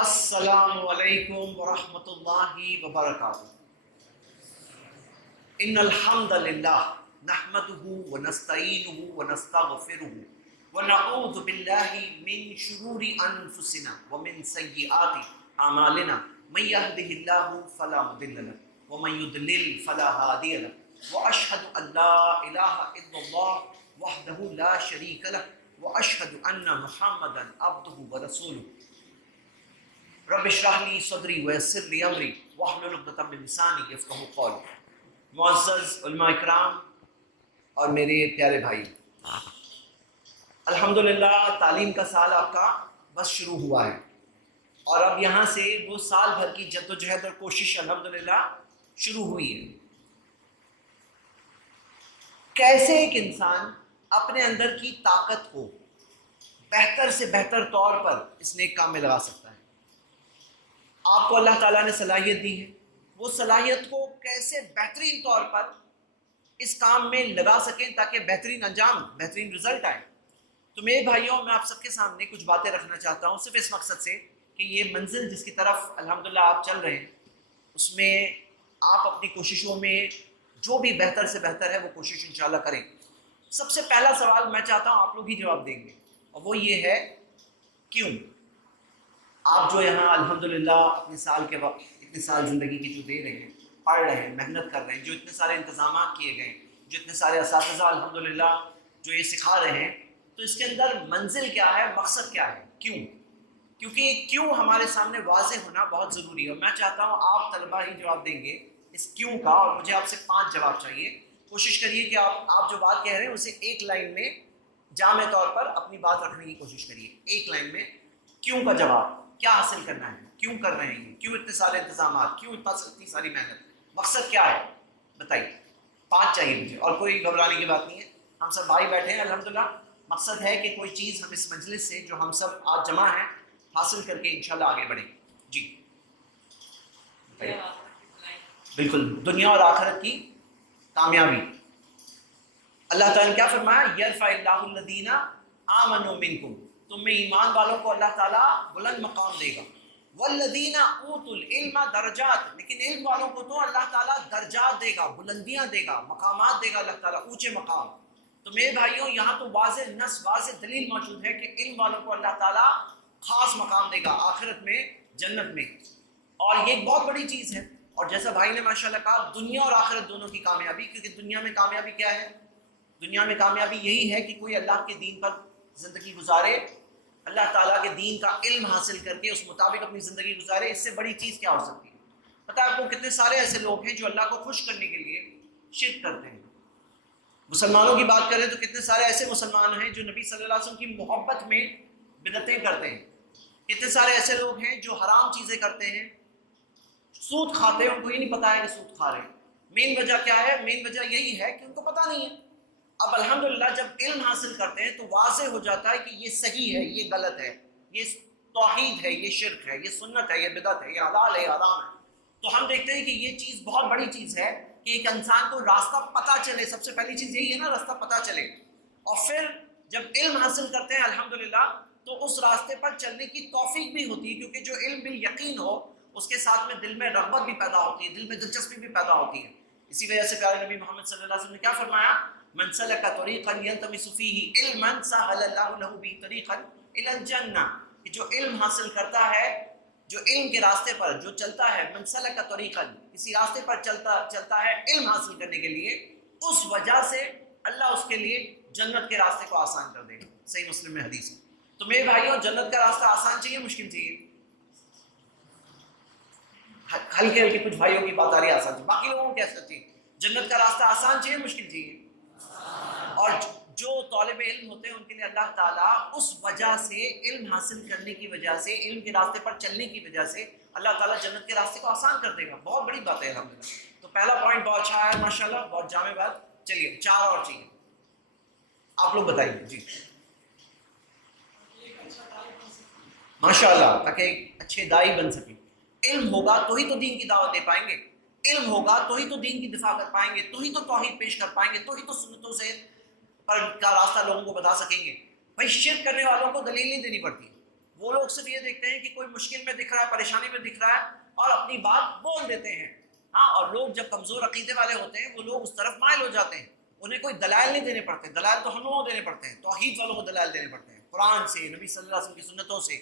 السلام علیکم ورحمۃ اللہ وبرکاتہ۔ ان الحمد للہ نحمده ونستعینه ونستغفره ونعوذ باللہ من شرور انفسنا ومن سیئات اعمالنا من يهده الله فلا مضل له ومن يضلل فلا هادي له واشهد ان لا اله الا الله وحده لا شريك له واشهد ان محمدا عبده ورسوله۔ رب اشرح لی صدری ویسر لی امری واحلل عقدۃ من لسانی یفقہوا قولی۔ معزز علماء اکرام اور میرے پیارے بھائی، الحمدللہ تعلیم کا سال آپ کا بس شروع ہوا ہے، اور اب یہاں سے وہ سال بھر کی جدوجہد اور کوشش الحمدللہ شروع ہوئی ہے۔ کیسے ایک انسان اپنے اندر کی طاقت کو بہتر سے بہتر طور پر اس نیک کام میں لگا سکتا ہے؟ آپ کو اللہ تعالیٰ نے صلاحیت دی ہے، وہ صلاحیت کو کیسے بہترین طور پر اس کام میں لگا سکیں تاکہ بہترین انجام، بہترین رزلٹ آئے۔ تو میرے بھائیوں، میں آپ سب کے سامنے کچھ باتیں رکھنا چاہتا ہوں، صرف اس مقصد سے کہ یہ منزل جس کی طرف الحمدللہ آپ چل رہے ہیں، اس میں آپ اپنی کوششوں میں جو بھی بہتر سے بہتر ہے وہ کوشش انشاءاللہ کریں۔ سب سے پہلا سوال میں چاہتا ہوں آپ لوگ ہی جواب دیں گے، اور وہ یہ ہے کیوں؟ آپ جو یہاں الحمدللہ اپنے سال کے وقت اتنے سال زندگی کی جو دے رہے ہیں، پڑھ رہے ہیں، محنت کر رہے ہیں، جو اتنے سارے انتظامات کیے گئے ہیں، جو اتنے سارے اساتذہ الحمدللہ جو یہ سکھا رہے ہیں، تو اس کے اندر منزل کیا ہے، مقصد کیا ہے، کیوں؟ کیونکہ یہ کیوں ہمارے سامنے واضح ہونا بہت ضروری ہے، اور میں چاہتا ہوں آپ طلبہ ہی جواب دیں گے اس کیوں کا، اور مجھے آپ سے 5 جواب چاہیے۔ کوشش کریے کہ آپ جو بات کہہ رہے ہیں اسے ایک لائن میں جامع طور پر اپنی بات رکھنے کی کوشش کریے، ایک لائن میں کیوں کا جواب، کیا حاصل کرنا ہے، کیوں کر رہے ہیں، کیوں اتنے سارے انتظامات، کیوں اتنی ساری محنت، مقصد کیا ہے، بتائیے۔ 5 چاہیے مجھے، اور کوئی گھبرانے کی بات نہیں ہے، ہم سب بھائی بیٹھے ہیں الحمدللہ۔ مقصد ہے کہ کوئی چیز ہم اس مجلس سے جو ہم سب آج جمع ہیں حاصل کر کے انشاءاللہ آگے بڑھیں۔ جی بتائیے۔ بالکل، دنیا اور آخرت کی کامیابی۔ اللہ تعالیٰ نے کیا فرمایا؟ یرفع اللہ الذین آمنوا منکم، تم میں ایمان والوں کو اللہ تعالیٰ بلند مقام دے گا۔ والذین اوتوا العلم درجات، لیکن علم والوں کو تو اللہ تعالیٰ درجات دے گا، بلندیاں دے گا، مقامات دے گا اللہ تعالیٰ، اونچے مقام۔ تو میرے بھائیوں، یہاں تو واضح نص، واضح دلیل موجود ہے کہ علم والوں کو اللہ تعالیٰ خاص مقام دے گا آخرت میں، جنت میں، اور یہ ایک بہت بڑی چیز ہے۔ اور جیسا بھائی نے ماشاءاللہ کہا، دنیا اور آخرت دونوں کی کامیابی، کیونکہ دنیا میں کامیابی کیا ہے؟ دنیا میں کامیابی یہی ہے کہ کوئی اللہ کے دین پر زندگی گزارے، اللہ تعالیٰ کے دین کا علم حاصل کر کے اس مطابق اپنی زندگی گزارے۔ اس سے بڑی چیز کیا ہو سکتی ہے؟ پتہ ہے آپ کو کتنے سارے ایسے لوگ ہیں جو اللہ کو خوش کرنے کے لیے شرک کرتے ہیں۔ مسلمانوں کی بات کریں تو کتنے سارے ایسے مسلمان ہیں جو نبی صلی اللہ علیہ وسلم کی محبت میں بدعتیں کرتے ہیں۔ کتنے سارے ایسے لوگ ہیں جو حرام چیزیں کرتے ہیں، سود کھاتے ہیں، ان کو یہ نہیں پتا ہے کہ سود کھا رہے ہیں۔ مین وجہ کیا ہے؟ مین وجہ یہی ہے کہ ان کو پتہ نہیں ہے۔ اب الحمدللہ جب علم حاصل کرتے ہیں تو واضح ہو جاتا ہے کہ یہ صحیح ہے، یہ غلط ہے، یہ توحید ہے، یہ شرک ہے، یہ سنت ہے، یہ بدعت ہے، یہ حلال ہے، یہ حرام ہے۔ تو ہم دیکھتے ہیں کہ یہ چیز بہت بڑی چیز ہے کہ ایک انسان کو راستہ پتہ چلے۔ سب سے پہلی چیز یہی ہے نا، راستہ پتہ چلے، اور پھر جب علم حاصل کرتے ہیں الحمدللہ تو اس راستے پر چلنے کی توفیق بھی ہوتی ہے، کیونکہ جو علم بالیقین ہو اس کے ساتھ میں دل میں رغبت بھی پیدا ہوتی ہے، دل میں دلچسپی بھی پیدا ہوتی ہے۔ اسی وجہ سے پیارے نبی محمد صلی اللہ علیہ وسلم نے کیا فرمایا؟ من سلک طریقا یلتمس فیہ علما سہل اللہ لہ بہ طریقا الی الجنہ، کہ جو علم حاصل کرتا ہے، جو علم کے راستے پر جو چلتا ہے، من سلک طریقا، کسی راستے پر چلتا ہے علم حاصل کرنے کے لیے، اس وجہ سے اللہ اس کے لیے جنت کے راستے کو آسان کر دے گا۔ صحیح مسلم میں حدیث ہے۔ تو میرے بھائیوں، جنت کا راستہ آسان چاہیے، مشکل چاہیے؟ ہلکے ہلکے کچھ بھائیوں کی بات آ رہی ہے آسان چاہیے، باقی لوگوں کو کیسا چاہیے؟ جنت کا راستہ آسان چاہیے، مشکل چاہیے؟ اور جو طالب علم ہوتے ہیں ان کے لیے اللہ تعالیٰ اس وجہ سے، علم حاصل کرنے کی وجہ سے، علم کے راستے پر چلنے کی وجہ سے اللہ تعالیٰ جنت کے راستے کو آسان کر دے گا۔ بہت بڑی بات ہے الحمدللہ۔ تو پہلا پوائنٹ بہت اچھا ہے ماشاءاللہ، بہت جامع بات۔ چلیے 4 اور چاہیے، آپ لوگ بتائیے۔ جی ماشاءاللہ، تاکہ ایک اچھے داعی بن سکیں۔ علم ہوگا تو ہی تو دین کی دعوت دے پائیں گے، علم ہوگا تو ہی تو دین کی دفاع کر پائیں گے، تو ہی تو توحید پیش کر پائیں گے، تو ہی تو سنتوں سے پر کا راستہ لوگوں کو بتا سکیں گے۔ بھائی شرک کرنے والوں کو دلیل نہیں دینی پڑتی، وہ لوگ صرف یہ دیکھتے ہیں کہ کوئی مشکل میں دکھ رہا ہے، پریشانی میں دکھ رہا ہے اور اپنی بات بول دیتے ہیں. ہاں، اور لوگ جب کمزور عقیدے والے ہوتے ہیں وہ لوگ اس طرف مائل ہو جاتے ہیں. انہیں کوئی دلائل نہیں دینے پڑتے، دلائل تو ہم لوگوں کو دینے پڑتے ہیں، توحید والوں کو دلائل دینے پڑتے ہیں قرآن سے، نبی صلی اللہ علیہ وسلم کی سنتوں سے.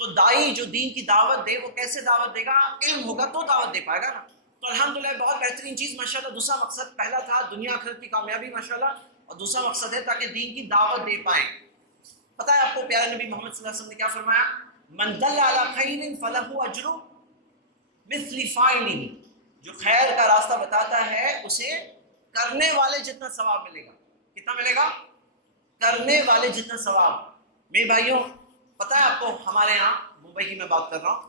تو دائی جو دین کی دعوت دے وہ کیسے دعوت دے گا؟ علم ہوگا تو دعوت دے پائے گا نا. تو الحمدللہ بہت بہترین چیز ماشاءاللہ. دوسرا مقصد، پہلا تھا دنیا آخرت کی کامیابی ماشاءاللہ، اور دوسرا مقصد ہے تاکہ دین کی دعوت دے پائیں. پتہ ہے آپ کو پیارے نبی محمد صلی اللہ علیہ وسلم نے کیا فرمایا؟ من دل علی خیر فلہ اجر مثل فاعلہ. جو خیر کا راستہ بتاتا ہے اسے کرنے والے جتنا ثواب ملے گا. کتنا ملے گا؟ کرنے والے جتنا ثواب. میرے بھائیوں، پتہ ہے آپ کو ہمارے یہاں ممبئی کی میں بات کر رہا ہوں،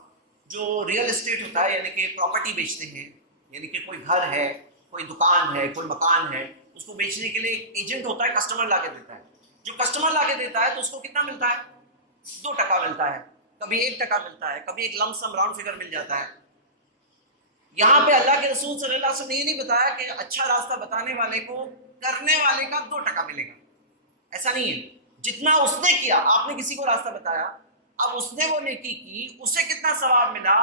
جو ریئل اسٹیٹ ہوتا ہے یعنی کہ پراپرٹی بیچتے ہیں، یعنی کہ کوئی گھر ہے، کوئی دکان ہے، کوئی مکان ہے، اس کو بیچنے کے لیے ایک ایجنٹ ہوتا ہے، کسٹمر لا کے دیتا ہے. جو کسٹمر لا کے دیتا ہے تو اس کو کتنا ملتا ہے؟ 2% ملتا ہے، کبھی 1% ملتا ہے، کبھی ایک لم سم راؤنڈ فگر مل جاتا ہے. یہاں پہ اللہ کے رسول صلی اللہ علیہ وسلم نے یہ نہیں بتایا کہ اچھا راستہ بتانے والے کو کرنے والے کا 2% ملے گا. ایسا نہیں ہے. جتنا اس نے کیا، آپ نے کسی کو راستہ بتایا، اب اس نے وہ نیکی کی، اسے کتنا ثواب ملا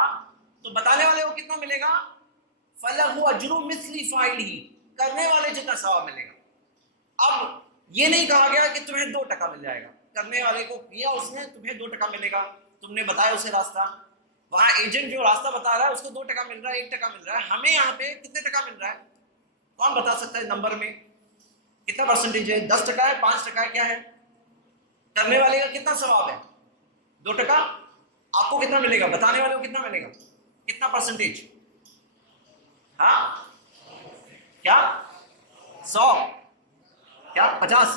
تو بتانے والے کو کتنا ملے گا؟ فَلَهُ أَجْرُ مِثْلِ فَاعِلِهِ، کرنے والے جتنا ثواب ملے گا. اب یہ نہیں کہا گیا کہ تمہیں 2% مل جائے گا. کرنے والے کو کیا اس نے، تمہیں 2% ملے گا، تم نے بتایا اسے راستہ. وہاں ایجنٹ جو راستہ بتا رہا ہے اس کو 2% مل رہا ہے، 1% مل رہا ہے. ہمیں یہاں پہ کتنے ٹکا مل رہا ہے؟ کون بتا سکتا ہے نمبر میں کتنا پرسنٹیج ہے؟ 10% ہے، 5% ہے، کیا ہے؟ کرنے والے کا کتنا ثواب ہے؟ 2%. آپ کو کتنا ملے گا؟ بتانے والے کو کتنا ملے گا؟ کتنا پرسنٹیج؟ ہاں کیا 100 کیا 50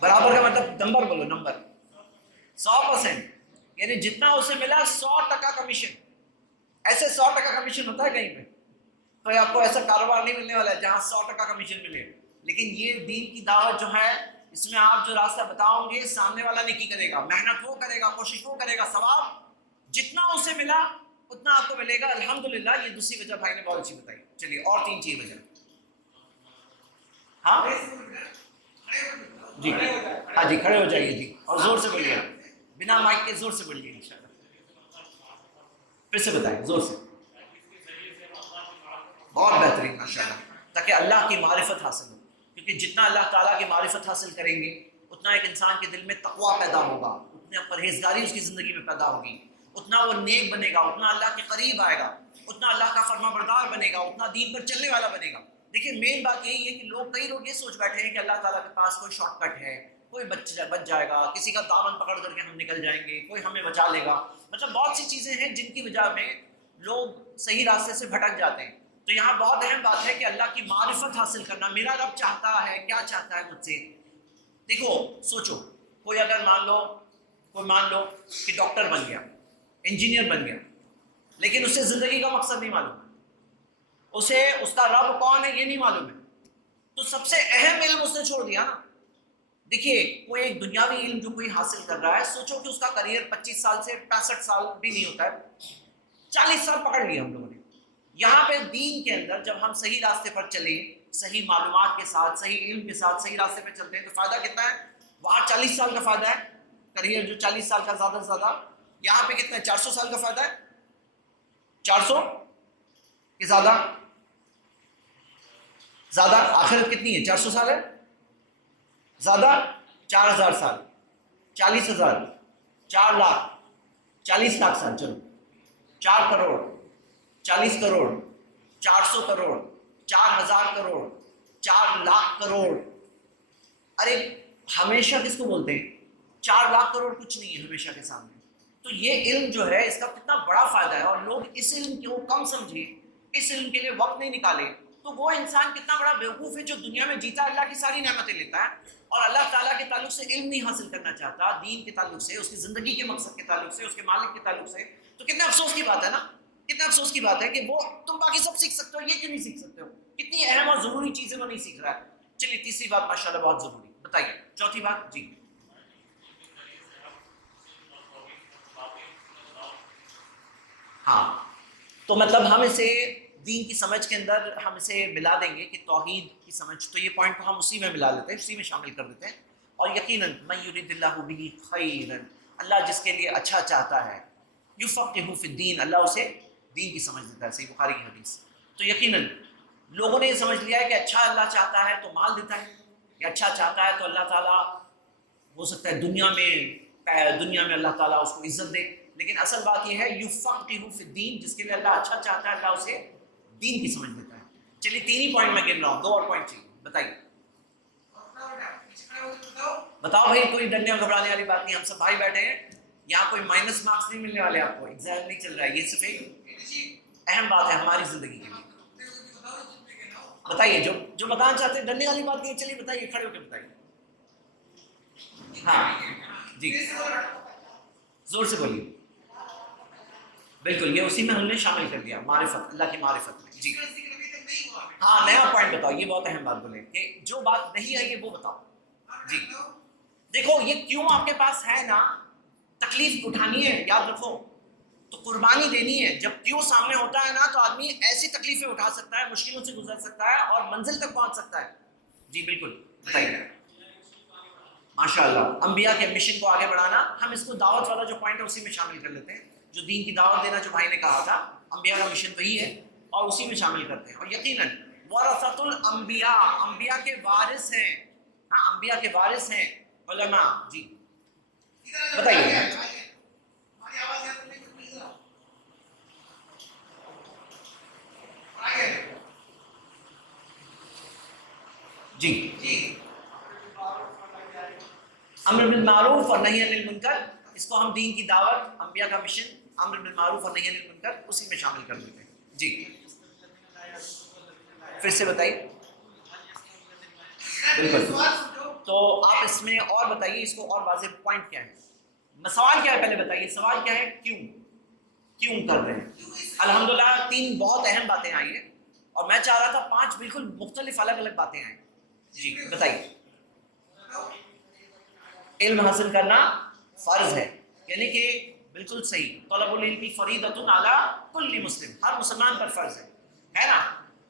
برابر کا مطلب نمبر بولو، نمبر 100%. یعنی جتنا اسے ملا 100% کمیشن. ایسے 100% کمیشن ہوتا ہے کہیں پہ؟ تو آپ کو ایسا کاروبار نہیں ملنے والا ہے جہاں 100% کمیشن ملے. لیکن یہ دین کی دعوت جو ہے، اس میں آپ جو راستہ بتاؤ گے سامنے والا نیکی کرے گا، محنت وہ کرے گا، کوشش وہ کرے گا، ثواب جتنا اسے ملا اتنا آپ کو ملے گا. الحمدللہ. یہ دوسری وجہ بھائی نے بہت اچھی بتائی. چلیے اور 3 چیز وجہ. ہاں جی، ہاں جی، کھڑے ہو جائیے جی، اور زور سے بولیے، بنا مائک کے زور سے بولیے انشاءاللہ. پھر سے بتائیں زور سے. بہت بہترین ماشاءاللہ. تاکہ اللہ کی معرفت حاصل ہو، کیونکہ جتنا اللہ تعالیٰ کی معرفت حاصل کریں گے اتنا ایک انسان کے دل میں تقویٰ پیدا ہوگا، اتنا پرہیزگاری اس کی زندگی میں پیدا ہوگی، اتنا وہ نیک بنے گا، اتنا اللہ کے قریب آئے گا، اتنا اللہ کا فرما بردار بنے گا، اتنا دین پر چلنے والا بنے گا. دیکھیے مین بات یہی ہے کہ کئی لوگ یہ سوچ بیٹھے ہیں کہ اللہ تعالیٰ کے پاس کوئی شارٹ کٹ ہے، کوئی بچ جائے گا، کسی کا دامن پکڑ کر کے ہم نکل جائیں گے، کوئی ہمیں بچا لے گا. مطلب بہت سی چیزیں ہیں جن کی وجہ میں لوگ صحیح راستے سے بھٹک جاتے ہیں. تو یہاں بہت اہم بات ہے کہ اللہ کی معرفت حاصل کرنا. میرا رب چاہتا ہے، کیا چاہتا ہے مجھ سے؟ دیکھو سوچو، کوئی اگر مان لو کہ ڈاکٹر بن گیا، انجینئر بن گیا، لیکن اسے زندگی کا مقصد نہیں معلوم ہے، اسے اس کا رب کون ہے یہ نہیں معلوم ہے، تو سب سے اہم علم اس نے چھوڑ دیا نا. دیکھیے کوئی ایک دنیاوی علم جو کوئی حاصل کر رہا ہے، سوچو کہ اس کا کریئر 25 سال سے 65 سال بھی نہیں ہوتا ہے، 40 سال پکڑ لیا ہم لوگوں نے. یہاں پہ دین کے اندر جب ہم صحیح راستے پر چلیں، صحیح معلومات کے ساتھ، صحیح علم کے ساتھ صحیح راستے پہ چلتے ہیں تو فائدہ کتنا ہے؟ وہاں 40 سال کا فائدہ ہے، کریئر جو 40 سال کا زیادہ سے زیادہ. یہاں پہ کتنا ہے؟ 400 سال کا فائدہ ہے. 400 کہ زیادہ؟ زیادہ. آخرت کتنی ہے؟ 400 سال ہے. زیادہ 4000 سال، 40,000، 4 لاکھ، 40 لاکھ سال. چلو 4 کروڑ، 40 کروڑ، 400 کروڑ، 4000 کروڑ، 4 لاکھ کروڑ. ارے ہمیشہ کس کو بولتے ہیں؟ 4 لاکھ کروڑ کچھ نہیں ہے ہمیشہ کے سامنے. تو یہ علم جو ہے اس کا کتنا بڑا فائدہ ہے، اور لوگ اس علم کو کم سمجھے، اس علم کے لیے وقت نہیں نکالے، تو وہ انسان کتنا بڑا بیوقوف ہے جو دنیا میں جیتا ہے، اللہ کی ساری نعمتیں لیتا ہے اور اللہ تعالیٰ کے تعلق سے علم نہیں حاصل کرنا چاہتا، دین کے تعلق سے، اس کی زندگی کے مقصد کے تعلق سے، اس کے مالک کے تعلق سے. تو کتنے افسوس کی بات ہے نا، کتنا افسوس کی بات ہے کہ وہ تم باقی سب سیکھ سکتے ہو، یہ کیوں نہیں سیکھ سکتے ہو؟ کتنی اہم اور ضروری چیزیں وہ نہیں سیکھ رہا ہے. چلیے تیسری بات ماشاءاللہ بہت ضروری، بتائیے چوتھی بات. جی ہاں، تو مطلب ہم اسے دین کی سمجھ کے اندر ہم اسے ملا دیں گے کہ توحید کی سمجھ، تو یہ پوائنٹ کو ہم اسی میں ملا لیتے ہیں، اسی میں شامل کر دیتے ہیں. اور یقیناً من یرید اللہ بہ خیرا، اللہ جس کے لیے اچھا چاہتا ہے یفقہہ فی الدین، اللہ اسے دین کی سمجھ دیتا ہے. صحیح بخاری کی حدیث. تو یقیناً لوگوں نے یہ سمجھ لیا ہے کہ اچھا اللہ چاہتا ہے تو مال دیتا ہے، یا اچھا چاہتا ہے تو اللہ تعالیٰ ہو سکتا ہے دنیا میں اللہ تعالیٰ اس کو عزت دے. لیکن اصل بات یہ ہے یفقہہ فی الدین، جس کے لیے اللہ اچھا چاہتا ہے اللہ اسے دین کی سمجھ دیتا ہے. چلیے 3 ہی پوائنٹ میں گن رہا ہوں، 2 اور پوائنٹ چاہیے. بتائیے بتاؤ بھائی، کوئی ڈرنے اور گھبرانے والی بات نہیں، ہم سب بھائی بیٹھے ہیں یہاں، کوئی مائنس مارکس نہیں ملنے والے آپ کو، ایگزام نہیں چل رہا ہے، یہ صرف ایک اہم بات ہے ہماری زندگی کے لیے. بتائیے جو بتانا چاہتے ہیں، ڈرنے والی بات نہیں. چلیے بتائیے، کھڑے ہو کے بتائیے. ہاں جی زور سے بولیے. بالکل، یہ اسی میں ہم نے شامل کر دیا، معرفت، اللہ کی معرفت میں. جی ہاں، نیا پوائنٹ بتاؤ، یہ بہت اہم بات بولے کہ جو بات نہیں ہے یہ وہ بتاؤ. جی دیکھو، یہ کیوں آپ کے پاس ہے نا، تکلیف اٹھانی ہے، یاد رکھو، تو قربانی دینی ہے. جب کیوں سامنے ہوتا ہے نا تو آدمی ایسی تکلیفیں اٹھا سکتا ہے، مشکلوں سے گزر سکتا ہے اور منزل تک پہنچ سکتا ہے. جی بالکل بتائیے. ماشاء اللہ، انبیاء کے مشن کو آگے بڑھانا، ہم اس کو دعوت والا جو پوائنٹ ہے اسی میں شامل کر لیتے ہیں. جو دین کی دعوت دینا جو بھائی نے کہا تھا، انبیاء کا مشن وہی ہے اور اسی میں شامل کرتے ہیں. اور یقیناً ورثۃ الانبیاء، انبیاء کے وارث ہیں. ہاں، انبیاء کے وارث ہیں علماء. جی بتائیے. جی امر بالمعروف اور نہی عن المنکر، اس کو ہم دین کی دعوت، انبیاء کا مشن، امر بالمعروف اور نہی عن المنکر، اسی میں شامل کر دیتے ہیں. جی پھر سے بتائیے. بالکل. تو آپ اس میں اور بتائیے، اس کو اور واضح پوائنٹ کیا ہے، سوال کیا ہے پہلے بتائیے. سوال کیا ہے؟ کیوں کر رہے ہیں. الحمدللہ 3 بہت اہم باتیں آئی ہیں اور میں چاہ رہا تھا 5 بالکل مختلف الگ الگ باتیں آئیں. جی بتائیے. علم حاصل کرنا فرض ہے، یعنی کہ بالکل صحیح، طلب العلم فریضۃ علی کل مسلم، ہر مسلمان پر فرض ہے نا.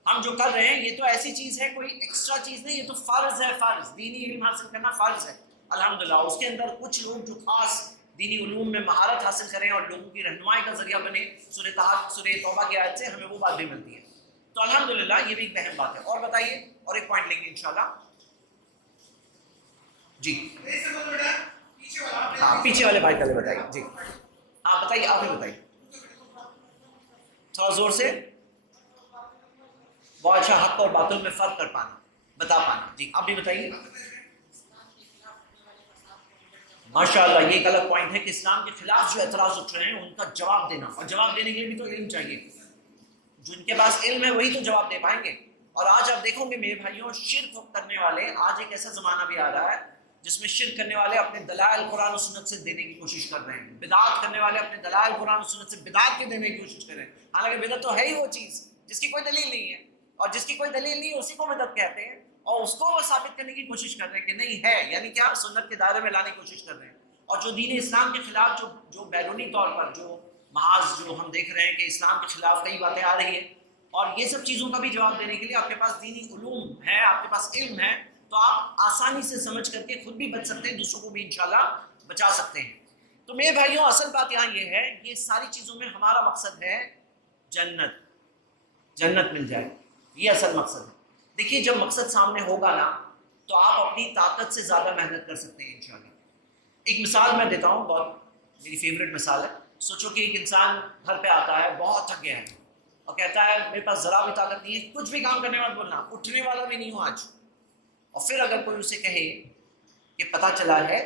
ہم جو کر رہے ہیں یہ تو ایسی چیز ہے، کوئی ایکسٹرا چیز نہیں، یہ تو فرض ہے. فرض دینی علم حاصل کرنا فرض ہے الحمدللہ. اس کے اندر کچھ لوگ جو خاص دینی علوم میں مہارت حاصل کریں اور لوگوں کی رہنمائی کا ذریعہ بنے، سورہ توبہ کی آیت سے ہمیں وہ بات بھی ملتی ہے. تو الحمدللہ یہ بھی ایک اہم بات ہے. اور بتائیے، اور ایک پوائنٹ لیں گے انشاءاللہ. جی ہاں، پیچھے والے بھائی پہلے بتائیے. جی ہاں بتائیے، آپ بھی بتائیے تھوڑا زور سے. بہت اچھا، حق اور باطل میں فرق کر پانا، بتا پانا. جی آپ بھی بتائیے. ماشاء اللہ، یہ ایک الگ پوائنٹ ہے کہ اسلام کے خلاف جو اعتراض اٹھ رہے ہیں ان کا جواب دینا، اور جواب دینے کے لیے بھی تو علم چاہیے. جن کے پاس علم ہے وہی تو جواب دے پائیں گے. اور آج آپ دیکھو گے میرے بھائیوں، شرک کرنے والے، آج ایک ایسا زمانہ بھی آ رہا ہے جس میں شرک کرنے والے اپنے دلائل قرآن و سنت سے دینے کی کوشش کر رہے ہیں. بدعت کرنے والے اپنے دلائل قرآن و سنت سے بدعت کے دینے کی کوشش کر رہے ہیں. حالانکہ بدعت تو ہے ہی وہ چیز جس کی کوئی دلیل نہیں ہے، اور جس کی کوئی دلیل نہیں ہے اسی کو بدعت کہتے ہیں، اور اس کو وہ ثابت کرنے کی کوشش کر رہے ہیں کہ نہیں ہے، یعنی کہ آپ سنت کے دائرے میں لانے کی کوشش کر رہے ہیں. اور جو دین اسلام کے خلاف جو بیرونی طور پر جو محاذ جو ہم دیکھ رہے ہیں کہ اسلام کے خلاف کئی باتیں آ رہی ہیں، اور یہ سب چیزوں کا بھی جواب دینے کے لیے آپ کے پاس دینی علوم ہے، آپ کے پاس علم ہے، تو آپ آسانی سے سمجھ کر کے خود بھی بچ سکتے ہیں، دوسروں کو بھی انشاءاللہ بچا سکتے ہیں. تو میرے بھائیوں، اصل بات یہاں یہ ہے، یہ ساری چیزوں میں ہمارا مقصد ہے جنت مل جائے، یہ اصل مقصد ہے. دیکھیے، جب مقصد سامنے ہوگا نا تو آپ اپنی طاقت سے زیادہ محنت کر سکتے ہیں انشاءاللہ. ایک مثال میں دیتا ہوں، بہت میری فیوریٹ مثال ہے. سوچو کہ ایک انسان گھر پہ آتا ہے، بہت تھک گیا ہے، اور کہتا ہے میرے پاس ذرا بھی طاقت نہیں ہے، کچھ بھی کام کرنے والا بولنا، اٹھنے والا بھی نہیں ہوں آج. اور پھر اگر کوئی اسے کہے کہ پتہ چلا ہے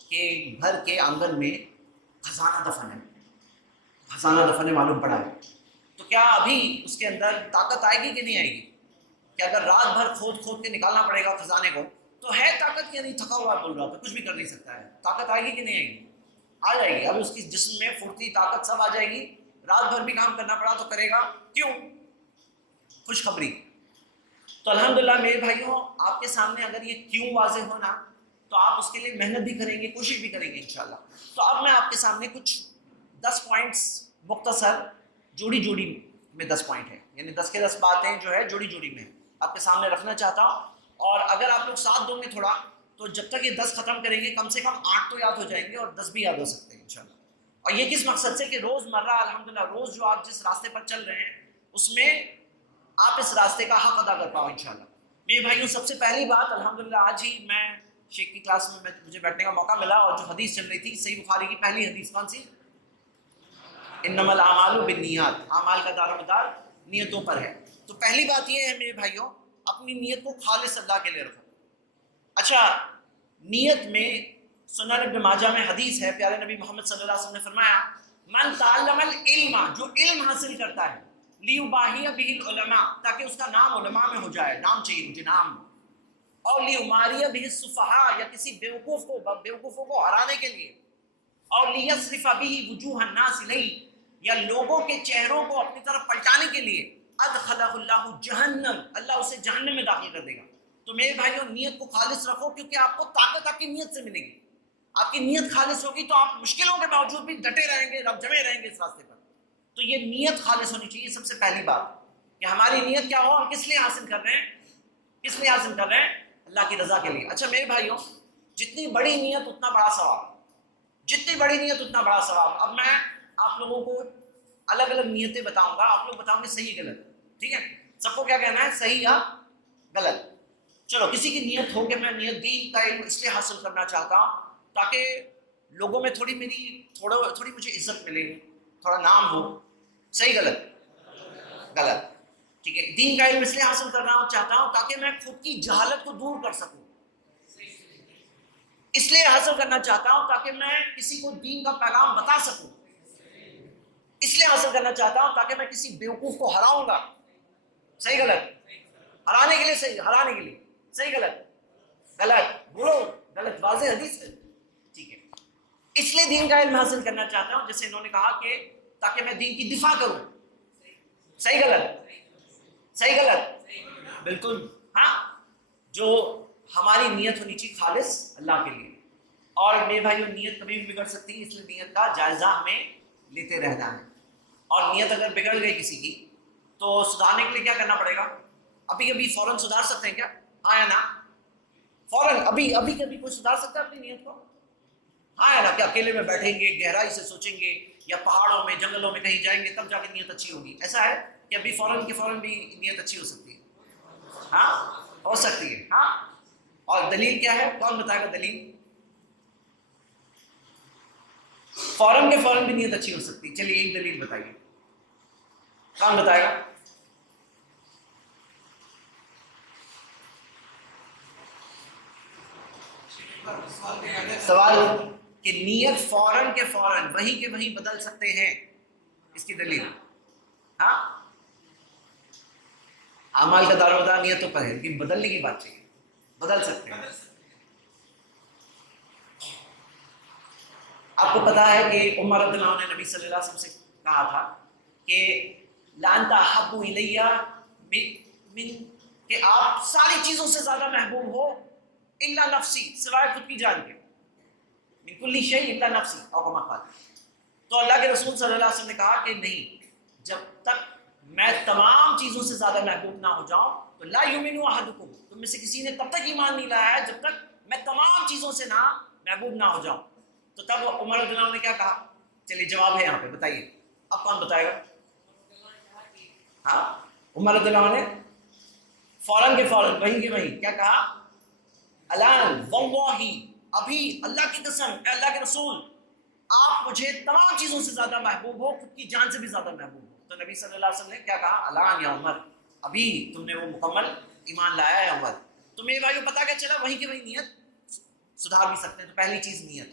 کہ گھر کے آنگن میں خزانہ دفن ہے، خزانہ دفن ہے، معلوم پڑا ہے، تو کیا ابھی اس کے اندر طاقت آئے گی کہ نہیں آئے گی؟ کہ اگر رات بھر کھود کے نکالنا پڑے گا خزانے کو، تو ہے طاقت یا نہیں؟ تھکا ہوا بول رہا تھا، کچھ بھی کر نہیں سکتا ہے، طاقت آئے گی کہ نہیں آئے گی؟ آ جائے گی. اب اس کی جسم میں پھرتی، طاقت سب آ جائے گی. رات بھر بھی کام کرنا پڑا تو کرے گا. کیوں؟ خوشخبری. تو الحمدللہ میرے بھائیوں، آپ کے سامنے اگر یہ کیوں واضح ہونا تو آپ اس کے لیے محنت بھی کریں گے، کوشش بھی کریں گے انشاءاللہ. تو اب میں آپ کے سامنے کچھ 10 پوائنٹس مختصر جوڑی میں 10 پوائنٹ ہیں، یعنی 10 کے 10 باتیں جو ہے جوڑی میں آپ کے سامنے رکھنا چاہتا ہوں. اور اگر آپ لوگ ساتھ دو گے تھوڑا تو جب تک یہ 10 ختم کریں گے کم سے کم 8 تو یاد ہو جائیں گے، اور 10 بھی یاد ہو سکتے ہیں انشاءاللہ۔ اور یہ کس مقصد سے کہ روز مرہ الحمدللہ روز جو آپ جس راستے پر چل رہے ہیں اس میں آپ اس راستے کا حق ادا کر پاؤ انشاءاللہ۔ میرے بھائیوں، سب سے پہلی بات الحمدللہ آج ہی میں شیخ کی کلاس میں مجھے بیٹھنے کا موقع ملا، اور جو حدیث چل رہی تھی صحیح بخاری کی پہلی حدیث کون سی؟ انما الاعمال بالنیات، اعمال کا دار و مدار نیتوں پر ہے۔ تو پہلی بات یہ ہے میرے بھائیوں، اپنی نیت کو خالص اللہ کے لیے رکھو۔ اچھا، نیت میں سنن ابن ماجہ میں حدیث ہے، پیارے نبی محمد صلی اللہ علیہ وسلم نے فرمایا من تعلم العلم، جو علم حاصل کرتا ہے لیباہی بہ العلماء، تاکہ اس کا نام علماء میں ہو جائے، نام چاہیے مجھے نام، اور لیماری بہ السفہاء، یا کسی بیوقوفوں کو ہرانے کے لیے، اور لیصرف بہ وجوہ الناس الیہ، یا لوگوں کے چہروں کو اپنی طرف پلٹانے کے لیے، ادخلہ اللہ جہنم، اللہ اسے جہنم میں داخل کر دے گا۔ تو میرے بھائیوں، نیت کو خالص رکھو، کیونکہ آپ کو طاقت آپ کی نیت سے ملے گی۔ آپ کی نیت خالص ہوگی تو آپ مشکلوں کے باوجود بھی ڈٹے رہیں گے، رب جمے رہیں گے اس راستے پر۔ تو یہ نیت خالص ہونی چاہیے سب سے پہلی بات، کہ ہماری نیت کیا ہو، ہم کس لیے حاصل کر رہے ہیں، کس لیے حاصل کر رہے ہیں؟ اللہ کی رضا کے لیے۔ اچھا میرے بھائیوں، جتنی بڑی نیت اتنا بڑا ثواب، جتنی بڑی نیت اتنا بڑا ثواب۔ اب میں آپ لوگوں کو الگ الگ نیتیں بتاؤں گا، آپ لوگ بتاؤں گے صحیح غلط، ٹھیک ہے؟ سب کو کیا کہنا ہے، صحیح یا غلط۔ چلو، کسی کی نیت ہو کہ میں نیت دین کا علم اس لیے حاصل کرنا چاہتا ہوں تاکہ لوگوں میں تھوڑی مجھے عزت ملے، تھوڑا نام ہو، صحیح غلط؟ غلط، ٹھیک ہے۔ دین کا علم اس لیے حاصل کرنا چاہتا ہوں تاکہ میں خود کی جہالت کو دور کر سکوں، اس لیے حاصل کرنا چاہتا ہوں تاکہ میں کسی کو دین کا پیغام بتا سکوں، اس لیے حاصل کرنا چاہتا ہوں تاکہ میں کسی بیوقوف کو ہراؤں گا، صحیح غلط؟ ہرانے کے لیے صحیح، ہرانے کے لیے صحیح غلط؟ غلط، بولو غلط، واضح حدیث ہے، ٹھیک ہے۔ اس لیے دین کا علم حاصل کرنا چاہتا ہوں، جیسے انہوں نے کہا کہ تاکہ میں دین کی دفاع کروں، صحیح غلط؟ صحیح غلط؟ بالکل، ہاں۔ جو ہماری نیت ہونی چاہیے خالص اللہ کے لیے، اور میرے بھائیوں نیت کبھی بھی بگڑ سکتی ہے، اس لیے نیت کا جائزہ ہمیں لیتے رہنا ہے۔ اور نیت اگر بگڑ گئی کسی کی تو سدھارنے کے لیے کیا کرنا پڑے گا؟ ابھی فوراً سدھار سکتے ہیں کیا؟ ہاں یا نا؟ فوراً ابھی کبھی کوئی سدھار سکتا ہے اپنی نیت کو؟ ہاں یا نا؟ کہ اکیلے میں بیٹھیں گے، گہرائی سے سوچیں گے، یا پہاڑوں میں جنگلوں میں کہیں جائیں گے تب جا کے نیت اچھی ہوگی؟ ایسا ہے کہ ابھی فوراً بھی نیت اچھی ہو سکتی ہے؟ ہاں ہو سکتی ہے، ہاں۔ اور دلیل کیا ہے؟ کون بتائے گا دلیل؟ فوراً بھی نیت اچھی ہو سکتی ہے، چلیے ایک دلیل بتائیے، کون بتائے گا؟ سوال کہ نیت فوراً کے فوراً وہیں کے وہیں بدل سکتے ہیں، اس کی دلیل؟ ہاں، اعمال کا دار و مدار نیتوں پر ہے، لیکن بدلنے کی بات چاہیے، بدل سکتے ہیں۔ آپ کو پتا ہے کہ عمر رضی اللہ عنہ نے نبی صلی اللہ علیہ وسلم سے کہا تھا کہ لانت احب الی من، کہ آپ ساری چیزوں سے زیادہ محبوب ہو الا نفسی، سوائے خود کی جان کے، من کل شیء الا نفسی او کما قال۔ تو اللہ کے رسول صلی اللہ علیہ وسلم نے کہا کہ نہیں، جب تک میں تمام چیزوں سے زیادہ محبوب نہ ہو جاؤں تو لا یؤمن احدکم، تم میں سے کسی نے تب تک ایمان نہیں لایا ہے جب تک میں تمام چیزوں سے نہ محبوب نہ ہو جاؤں۔ تو تب عمر رضی اللہ عنہ نے کیا کہا؟ چلیے جواب ہے یہاں پہ، بتائیے اب کون بتائے گا؟ ہاں، عمر رضی اللہ عنہ نے فوراً کے فوراً وہیں کے وہیں کیا کہا؟ الان واللہ، ابھی اللہ کی قسم، اے اللہ کے رسول آپ مجھے تمام چیزوں سے زیادہ محبوب ہو، خود کی جان سے بھی زیادہ محبوب ہو۔ تو نبی صلی اللہ علیہ وسلم نے کیا کہا؟ الان یا عمر، ابھی تم نے وہ مکمل ایمان لایا ہے عمر۔ تو میرے بھائیو پتا کیا چلا؟ وہیں کے وہیں نیت سدھار بھی سکتے ہیں۔ تو پہلی چیز نیت،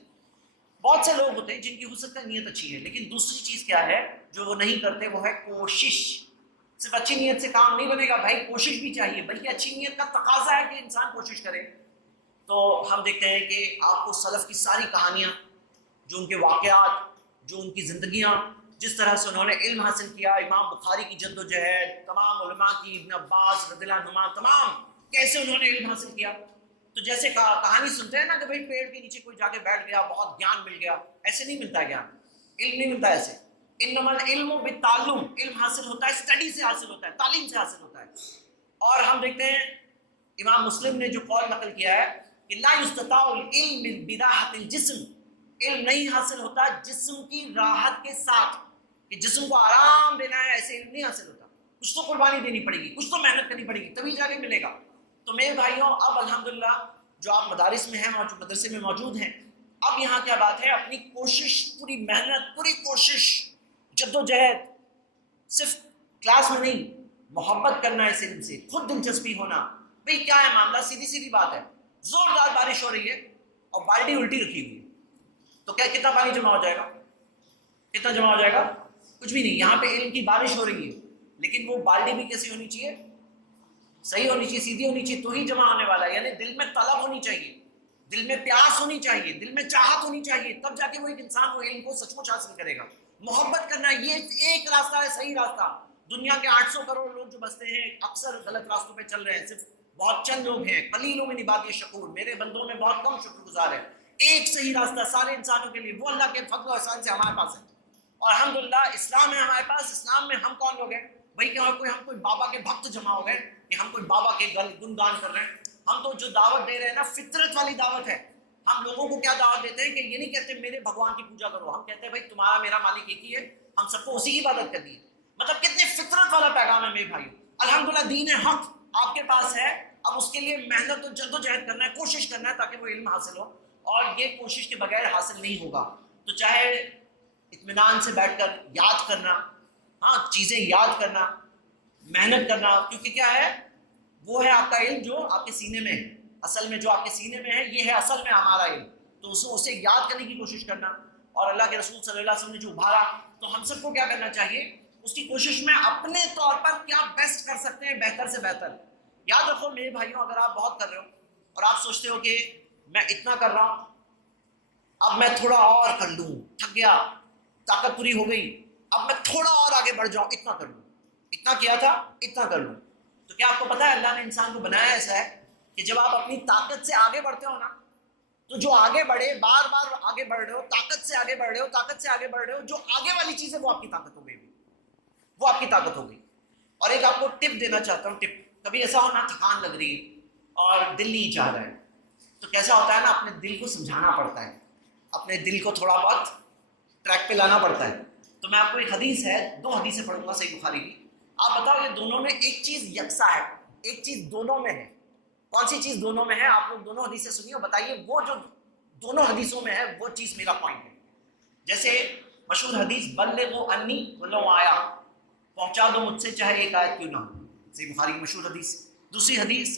بہت سے لوگ ہوتے ہیں جن کی ہو سکتا ہے نیت اچھی ہے، لیکن دوسری چیز کیا ہے جو وہ نہیں کرتے؟ وہ ہے کوشش۔ صرف اچھی نیت سے کام نہیں بنے گا بھائی، کوشش بھی چاہیے، بلکہ اچھی نیت کا تقاضا ہے کہ انسان کوشش کرے۔ تو ہم دیکھتے ہیں کہ آپ کو سلف کی ساری کہانیاں، جو ان کے واقعات، جو ان کی زندگیاں، جس طرح سے انہوں نے علم حاصل کیا، امام بخاری کی جدوجہد، تمام علماء کی، ابن عباس رضی اللہ عنہما، تمام کیسے انہوں نے علم حاصل کیا۔ تو جیسے کہانی سنتے ہیں نا کہ بھائی پیڑ کے نیچے کوئی جا کے بیٹھ گیا، بہت گیان مل گیا، ایسے نہیں ملتا ہے گیان، علم نہیں ملتا ایسے۔ انما العلم بالتعلم، علم حاصل ہوتا ہے اسٹڈی سے، حاصل ہوتا ہے تعلیم سے، حاصل ہوتا ہے۔ اور ہم دیکھتے ہیں امام مسلم نے جو قول نقل کیا ہے کہ لا یستطاع العلم براحت الجسم، علم نہیں حاصل ہوتا جسم کی راحت کے ساتھ، کہ جسم کو آرام دینا ہے، ایسے علم نہیں حاصل ہوتا. کچھ تو قربانی دینی پڑے گی، کچھ تو محنت کرنی پڑے گی، تبھی جا کے ملے گا. تو میرے بھائیوں اب الحمدللہ جو آپ مدارس میں ہیں، جو مدرسے میں موجود ہیں، اب یہاں کیا بات ہے، اپنی کوشش، پوری محنت، پوری کوشش، جد و جہد، صرف کلاس میں نہیں، محبت کرنا ہے اس علم سے، خود دلچسپی ہونا. بھئی کیا ہے معاملہ، سیدھی سیدھی بات ہے، زوردار بارش ہو رہی ہے اور بالٹی الٹی رکھی ہوئی ہے، تو کیا کتنا پانی جمع ہو جائے گا؟ کتنا جمع ہو جائے گا؟ کچھ بھی نہیں. یہاں پہ علم کی بارش ہو رہی ہے، لیکن وہ بالٹی بھی کیسی ہونی چاہیے؟ صحیح ہونی چاہیے، سیدھی ہونی چاہیے، تو ہی جمع ہونے والا ہے. یعنی دل میں طلب ہونی چاہیے، دل میں پیاس ہونی چاہیے، دل میں چاہت ہونی چاہیے، تب جا کے وہ ایک انسان وہ علم کو سچ مچ حاصل کرے گا. محبت کرنا، یہ ایک راستہ ہے، صحیح راستہ. دنیا کے 800 کروڑ لوگ جو بستے ہیں اکثر غلط راستوں پہ چل رہے ہیں. صرف بہت چند لوگ ہیں، قلیلوں من عبادی الشکور، میرے بندوں میں بہت کم شکر گزار ہے. ایک صحیح راستہ سارے انسانوں کے لیے، وہ اللہ کے فضل و احسان سے ہمارے پاس ہے. اور الحمدللہ اسلام ہے ہمارے پاس. اسلام میں ہم کون لوگ ہیں بھائی؟ کہ ہم کوئی بابا کے بھکت جمع ہو گئے کہ ہم کوئی بابا کے گنگان کر رہے ہیں؟ ہم تو جو دعوت دے رہے ہیں نا، فطرت والی دعوت ہے. ہم لوگوں کو کیا دعوت دیتے ہیں کہ یہ نہیں کہتے میرے بھگوان کی پوجا کرو، ہم کہتے ہیں بھائی تمہارا میرا مالک ایک ہی ہے، ہم سب کو اسی کی عبادت کرنی ہے. مطلب کتنے فطرت والا پیغام ہے میرے بھائیو. الحمدللہ دین حق آپ کے پاس ہے، اب اس کے لیے محنت و جد و جہد کرنا ہے، کوشش کرنا ہے تاکہ وہ علم حاصل ہو. اور یہ کوشش کے بغیر حاصل نہیں ہوگا. تو چاہے اطمینان سے بیٹھ کر یاد کرنا، ہاں چیزیں یاد کرنا، محنت کرنا، کیونکہ کیا ہے، وہ ہے آپ کا علم جو آپ کے سینے میں ہے. اصل میں جو آپ کے سینے میں ہے، یہ ہے اصل میں ہمارا علم. تو اسے یاد کرنے کی کوشش کرنا. اور اللہ کے رسول صلی اللہ علیہ وسلم نے جو ابھارا، تو ہم سب کو کیا کرنا چاہیے، اس کی کوشش میں اپنے طور پر کیا بیسٹ کر سکتے ہیں، بہتر سے بہتر. یاد رکھو میرے بھائیوں، اگر آپ بہت کر رہے ہو اور آپ سوچتے ہو کہ میں اتنا کر رہا ہوں، اب میں تھوڑا اور کر لوں، تھک گیا، طاقت پوری ہو گئی، اب میں تھوڑا اور آگے بڑھ جاؤں، اتنا کر لوں، اتنا کیا تھا اتنا کر لوں. تو کیا آپ کو پتا ہے اللہ نے انسان کو بنایا ایسا ہے کہ جب آپ اپنی طاقت سے آگے بڑھتے ہو نا، تو جو آگے بڑھے، بار بار آگے بڑھ رہے ہو، طاقت سے آگے بڑھ رہے ہو، طاقت سے آگے بڑھ رہے ہو، جو آگے والی چیز ہے وہ آپ کی طاقت ہو گئی، وہ آپ کی طاقت ہو گئی. اور ایک آپ کو ٹپ دینا چاہتا ہوں، ٹپ. کبھی ایسا ہونا تھکان لگ رہی ہے اور دل نہیں چاہ رہا ہے، تو کیسا ہوتا ہے نا، اپنے دل کو سمجھانا پڑتا ہے، اپنے دل کو تھوڑا بہت ٹریک پہ لانا پڑتا ہے. تو میں آپ کو ایک حدیث ہے، 2 حدیثیں پڑھوں گا صحیح بخاری کی. آپ بتاؤ یہ دونوں میں ایک چیز یکساں ہے، ایک چیز دونوں میں ہے. کون سی چیز دونوں میں ہے؟ آپ لوگ دونوں حدیثیں سنیے اور بتائیے وہ جو دونوں حدیثوں میں ہے وہ چیز میرا پوائنٹ ہے. جیسے مشہور حدیث بلغوا انی ولو آیا، پہنچا دو مجھ سے چاہے ایک آیت کیوں نہ ہو، صحیح بخاری کی مشہور حدیث. دوسری حدیث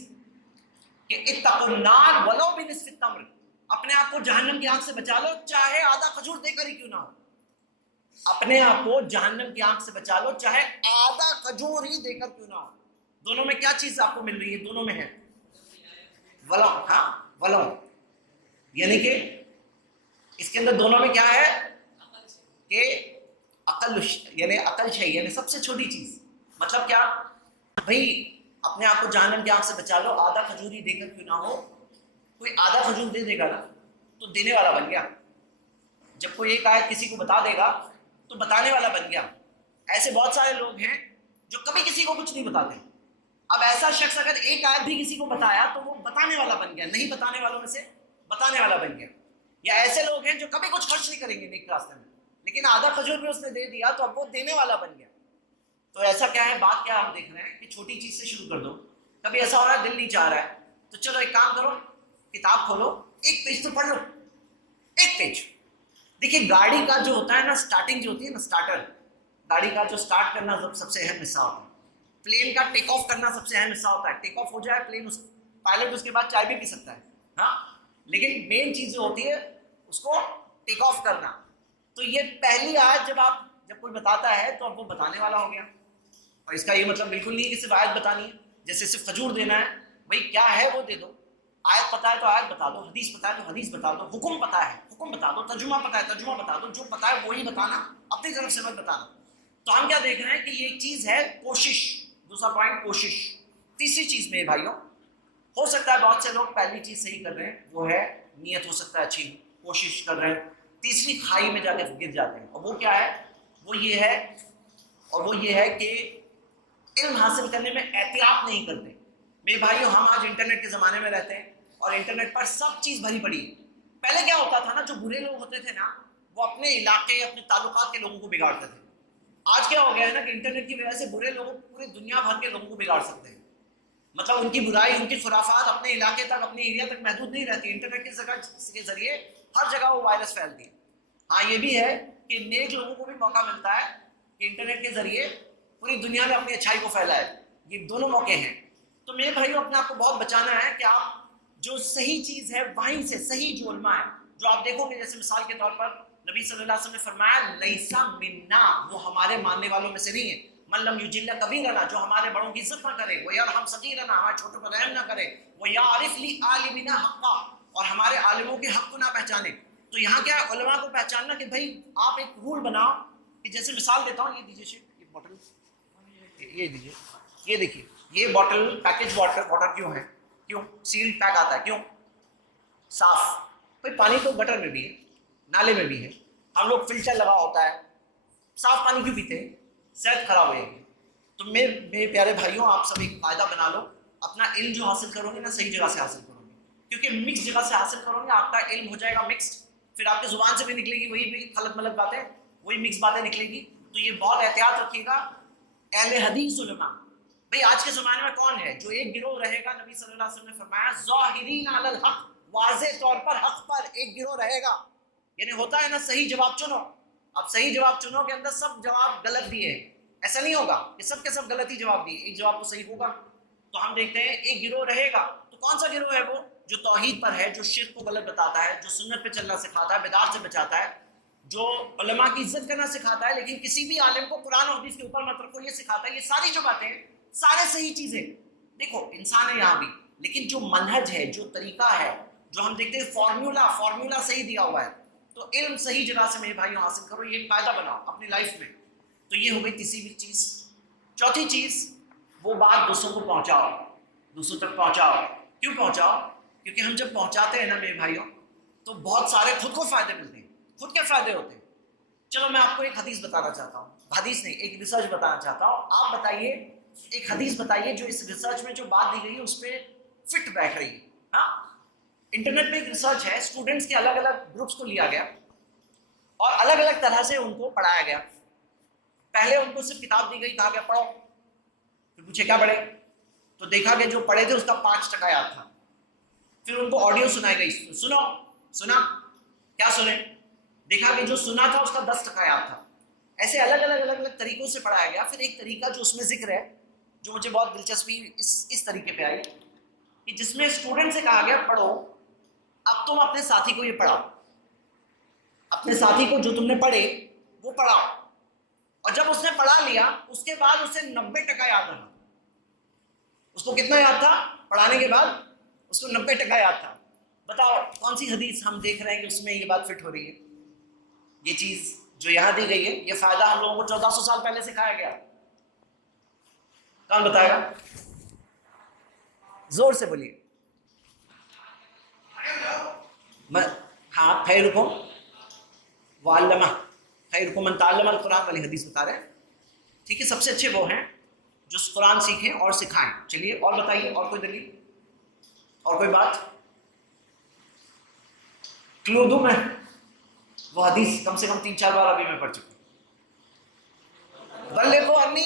کہ اتقوا النار ولو بنصف التمر، اپنے آپ کو جہنم کی آنکھ سے بچا لو چاہے آدھا کھجور دے کر ہی کیوں نہ ہو. اپنے آپ کو جہنم کی آنکھ سے بچا لو چاہے آدھا کھجور ہی دے کر کیوں نہ ہو. دونوں میں کیا چیز آپ کو مل رہی ہے؟ دونوں میں ہے ولو. ہاں ولو، یعنی کہ اس کے اندر دونوں میں کیا ہے کہ عقل، یعنی عقل شیء، یعنی سب سے چھوٹی چیز. مطلب کیا بھائی، اپنے آپ کو جہنم کی آنکھ سے بچا لو، آدھا کھجور ہی دے کر کیوں نہ ہو. کوئی آدھا کھجور دے دے گا نا تو دینے والا بن گیا. جب کوئی ایک آیت کسی کو بتا دے گا تو بتانے والا بن گیا. ایسے بہت سارے لوگ ہیں جو کبھی کسی کو کچھ نہیں بتاتے. اب ایسا شخص اگر ایک آیت بھی کسی کو بتایا تو وہ بتانے والا بن گیا، نہیں بتانے والوں میں سے بتانے والا بن گیا. یا ایسے لوگ ہیں جو کبھی کچھ خرچ نہیں کریں گے نیک راستے میں، لیکن آدھا کھجور بھی اس نے دے دیا تو اب وہ دینے والا بن گیا. تو ایسا کیا ہے، بات کیا ہم دیکھ رہے ہیں کہ چھوٹی چیز سے شروع کر دو. کبھی ایسا ہو رہا ہے دل نہیں چاہ رہا ہے، تو چلو ایک کام کرو، کتاب کھولو، ایک پیج تو پڑھ لو، ایک پیج. دیکھیے گاڑی کا جو ہوتا ہے نا، سٹارٹنگ جو ہوتی ہے نا، سٹارٹر، گاڑی کا جو سٹارٹ کرنا سب سے اہم حصہ ہوتا ہے. پلین کا ٹیک آف کرنا سب سے اہم حصہ ہوتا ہے. ٹیک آف ہو جائے پلین، پائلٹ اس کے بعد چائے بھی پی سکتا ہے، ہاں، لیکن مین چیز جو ہوتی ہے اس کو ٹیک آف کرنا. تو یہ پہلی آیت جب کوئی بتاتا ہے تو اب وہ بتانے والا ہو گیا. اور اس کا یہ مطلب بالکل نہیں کہ صرف آیت بتانی ہے، جیسے صرف کھجور دینا ہے. بھائی کیا ہے وہ دے دو. آیت پتہ ہے تو آیت بتا دو، حدیث پتہ ہے تو حدیث بتا دو، حکم پتہ ہے حکم بتا دو، ترجمہ پتہ ہے ترجمہ بتا دو. جو پتہ ہے وہی بتانا، اپنی طرف سے مت بتانا. تو ہم کیا دیکھ رہے ہیں کہ یہ ایک چیز ہے کوشش. دوسرا پوائنٹ کوشش. تیسری چیز میرے بھائیوں، ہو سکتا ہے بہت سے لوگ پہلی چیز صحیح کر رہے ہیں، وہ ہے نیت، ہو سکتا ہے اچھی، کوشش کر رہے ہیں، تیسری کھائی میں جا کے گر جاتے ہیں. اور وہ کیا ہے، وہ یہ ہے کہ علم حاصل کرنے میں احتیاط نہیں کرتے. میرے بھائیوں ہم آج انٹرنیٹ کے زمانے میں رہتے ہیں اور انٹرنیٹ پر سب چیز بھری پڑی ہے. پہلے کیا ہوتا تھا نا, جو برے لوگ ہوتے تھے نا وہ اپنے علاقے اپنے تعلقات کے لوگوں کو بگاڑتے تھے. آج کیا ہو گیا ہے نا کہ انٹرنیٹ کی وجہ سے برے لوگ پورے دنیا بھر کے لوگوں کو بگاڑ سکتے ہیں. مطلب ان کی برائی, ان کی خرافات اپنے علاقے تک, اپنے ایریا تک محدود نہیں رہتی. انٹرنیٹ کے ذریعے ہر جگہ وہ وائرس پھیلتی ہے. ہاں یہ بھی ہے کہ نیک لوگوں کو بھی موقع ملتا ہے کہ انٹرنیٹ کے ذریعے پوری دنیا میں اپنی اچھائی کو پھیلائے. یہ دونوں موقع ہیں. تو میرے بھائیو اپنے آپ کو بہت بچانا ہے کہ آپ جو صحیح چیز ہے وہیں سے, صحیح جو علماء ہے جو آپ دیکھو گے, جیسے مثال کے طور پر نبی صلی اللہ علیہ وسلم نے فرمایا لیسا منا, وہ ہمارے ماننے والوں میں سے نہیں ہے. من لم یجل کبیرنا, جو ہمارے بڑوں کی عزت نہ کرے, وہ یرحم صغیرنا, ہمارے چھوٹوں پر رحم نہ کرے, وہ یعرف لعالمنا حقا, اور ہمارے عالموں کے حق کو نہ پہچانے. تو یہاں کیا ہے, علماء کو پہچاننا کہ بھائی آپ ایک رول بناؤ کہ جیسے مثال دیتا ہوں, یہ دیجیے شیخ, یہ بوٹل یہ دیجیے, یہ دیکھیے یہ بوٹل پیکج واٹر کیوں ہے, کیوں سیل پیک آتا ہے, کیوں صاف. بھائی پانی تو گٹر میں بھی ہے, نالے میں بھی ہے, ہم لوگ فلٹر لگا ہوتا ہے, صاف پانی کیوں پیتے ہیں, صحت خراب ہو جائے گی. تو میرے پیارے بھائیوں آپ سب ایک قاعدہ بنا لو, اپنا علم جو حاصل کرو گے نا صحیح جگہ سے حاصل کرو گے, کیونکہ مکس جگہ سے حاصل کرو گے آپ کا علم ہو جائے گا مکسڈ, پھر آپ کی زبان سے بھی نکلے گی وہی بھی خلط ملط باتیں, وہی مکس باتیں نکلے گی. تو یہ بہت احتیاط رکھیے گا اہل حدیث علماء. بھائی آج کے زمانے میں کون ہے جو ایک گروہ رہے گا, نبی صلی اللہ علیہ وسلم نے فرمایا ظاہرین علی الحق, واضح طور پر حق پر ایک گروہ رہے گا. یعنی ہوتا ہے نا صحیح جواب چنو, اب صحیح جواب چنو کے اندر سب جواب غلط دیے, ایسا نہیں ہوگا کہ سب کے سب غلط ہی جواب دیے, ایک جواب تو صحیح ہوگا. تو ہم دیکھتے ہیں ایک گروہ رہے گا. تو کون سا گروہ ہے وہ, جو توحید پر ہے, جو شرک کو غلط بتاتا ہے, جو سنت پہ چلنا سکھاتا ہے, بدعت سے بچاتا ہے, جو علماء کی عزت کرنا سکھاتا ہے, لیکن کسی بھی عالم کو قرآن اور حدیث کے اوپر مت رکھو یہ سکھاتا ہے. یہ ساری جو باتیں سارے صحیح چیزیں, دیکھو انسان ہے یہاں بھی, لیکن جو منہج ہے, جو طریقہ ہے, جو ہم دیکھتے ہیں فارمولا صحیح دیا ہوا ہے. تو علم صحیح جگہ سے میرے بھائیوں حاصل کرو, یہ ایک قاعدہ بناؤ اپنی لائف میں. تو یہ ہو گئی تیسری بھی چیز. چوتھی چیز, وہ بات دوسروں کو پہنچاؤ, دوسروں تک پہنچاؤ. کیوں پہنچاؤ, کیونکہ ہم جب پہنچاتے ہیں نا میرے بھائیوں تو بہت سارے خود کو فائدے ملتے ہیں, خود کے فائدے ہوتے ہیں. چلو میں آپ کو ایک حدیث بتانا چاہتا ہوں, حدیث نہیں ایک ریسرچ بتانا چاہتا ہوں. آپ بتائیے ایک حدیث بتائیے جو اس ریسرچ میں جو بات دی گئی ہے اس پہ فٹ بیٹھ رہی ہے. ہاں انٹرنیٹ پہ ایک ریسرچ ہے, اسٹوڈنٹس کے الگ الگ گروپس کو لیا گیا اور الگ الگ طرح سے ان کو پڑھایا گیا. پہلے ان کو صرف کتاب دی گئی, کہا گیا پڑھو, پھر پوچھے کیا پڑھے, تو دیکھا کہ جو پڑھے تھے اس کا 5% یاد تھا. پھر ان کو آڈیو سنائی گئی, سنا کیا سنے, دیکھا کہ جو سنا تھا اس کا 10% یاد تھا. ایسے الگ الگ طریقوں سے پڑھایا گیا. پھر ایک طریقہ جو اس میں ذکر ہے, جو مجھے بہت دلچسپی اس طریقے پہ آئی, کہ جس میں اسٹوڈنٹ سے کہا گیا پڑھو, اب تم اپنے ساتھی کو یہ پڑھاؤ, اپنے ساتھی کو جو تم نے پڑھے وہ پڑھاؤ. اور جب اس نے پڑھا لیا اس کے بعد اسے 90% یاد رہا. اس کو کتنا یاد تھا پڑھانے کے بعد, اس کو 90% یاد تھا. بتاؤ کون سی حدیث ہم دیکھ رہے ہیں کہ اس میں یہ بات فٹ ہو رہی ہے. یہ چیز جو یہاں دی گئی ہے, یہ فائدہ ہم لوگوں کو 1400 سال پہلے سکھایا گیا. کون بتائے گا, زور سے بولیے. ہاں خیرکم وعلمہ, خیرکم من تعلم القرآن والی حدیث بتا رہے ہیں. ٹھیک ہے, سب سے اچھے وہ ہیں جو قرآن سیکھیں اور سکھائیں. چلیے اور بتائیے, اور کوئی دلیل, اور کوئی بات, کلو دوں میں. وہ حدیث کم سے کم 3-4 بار ابھی میں پڑھ چکا ہوں. بلغوا انی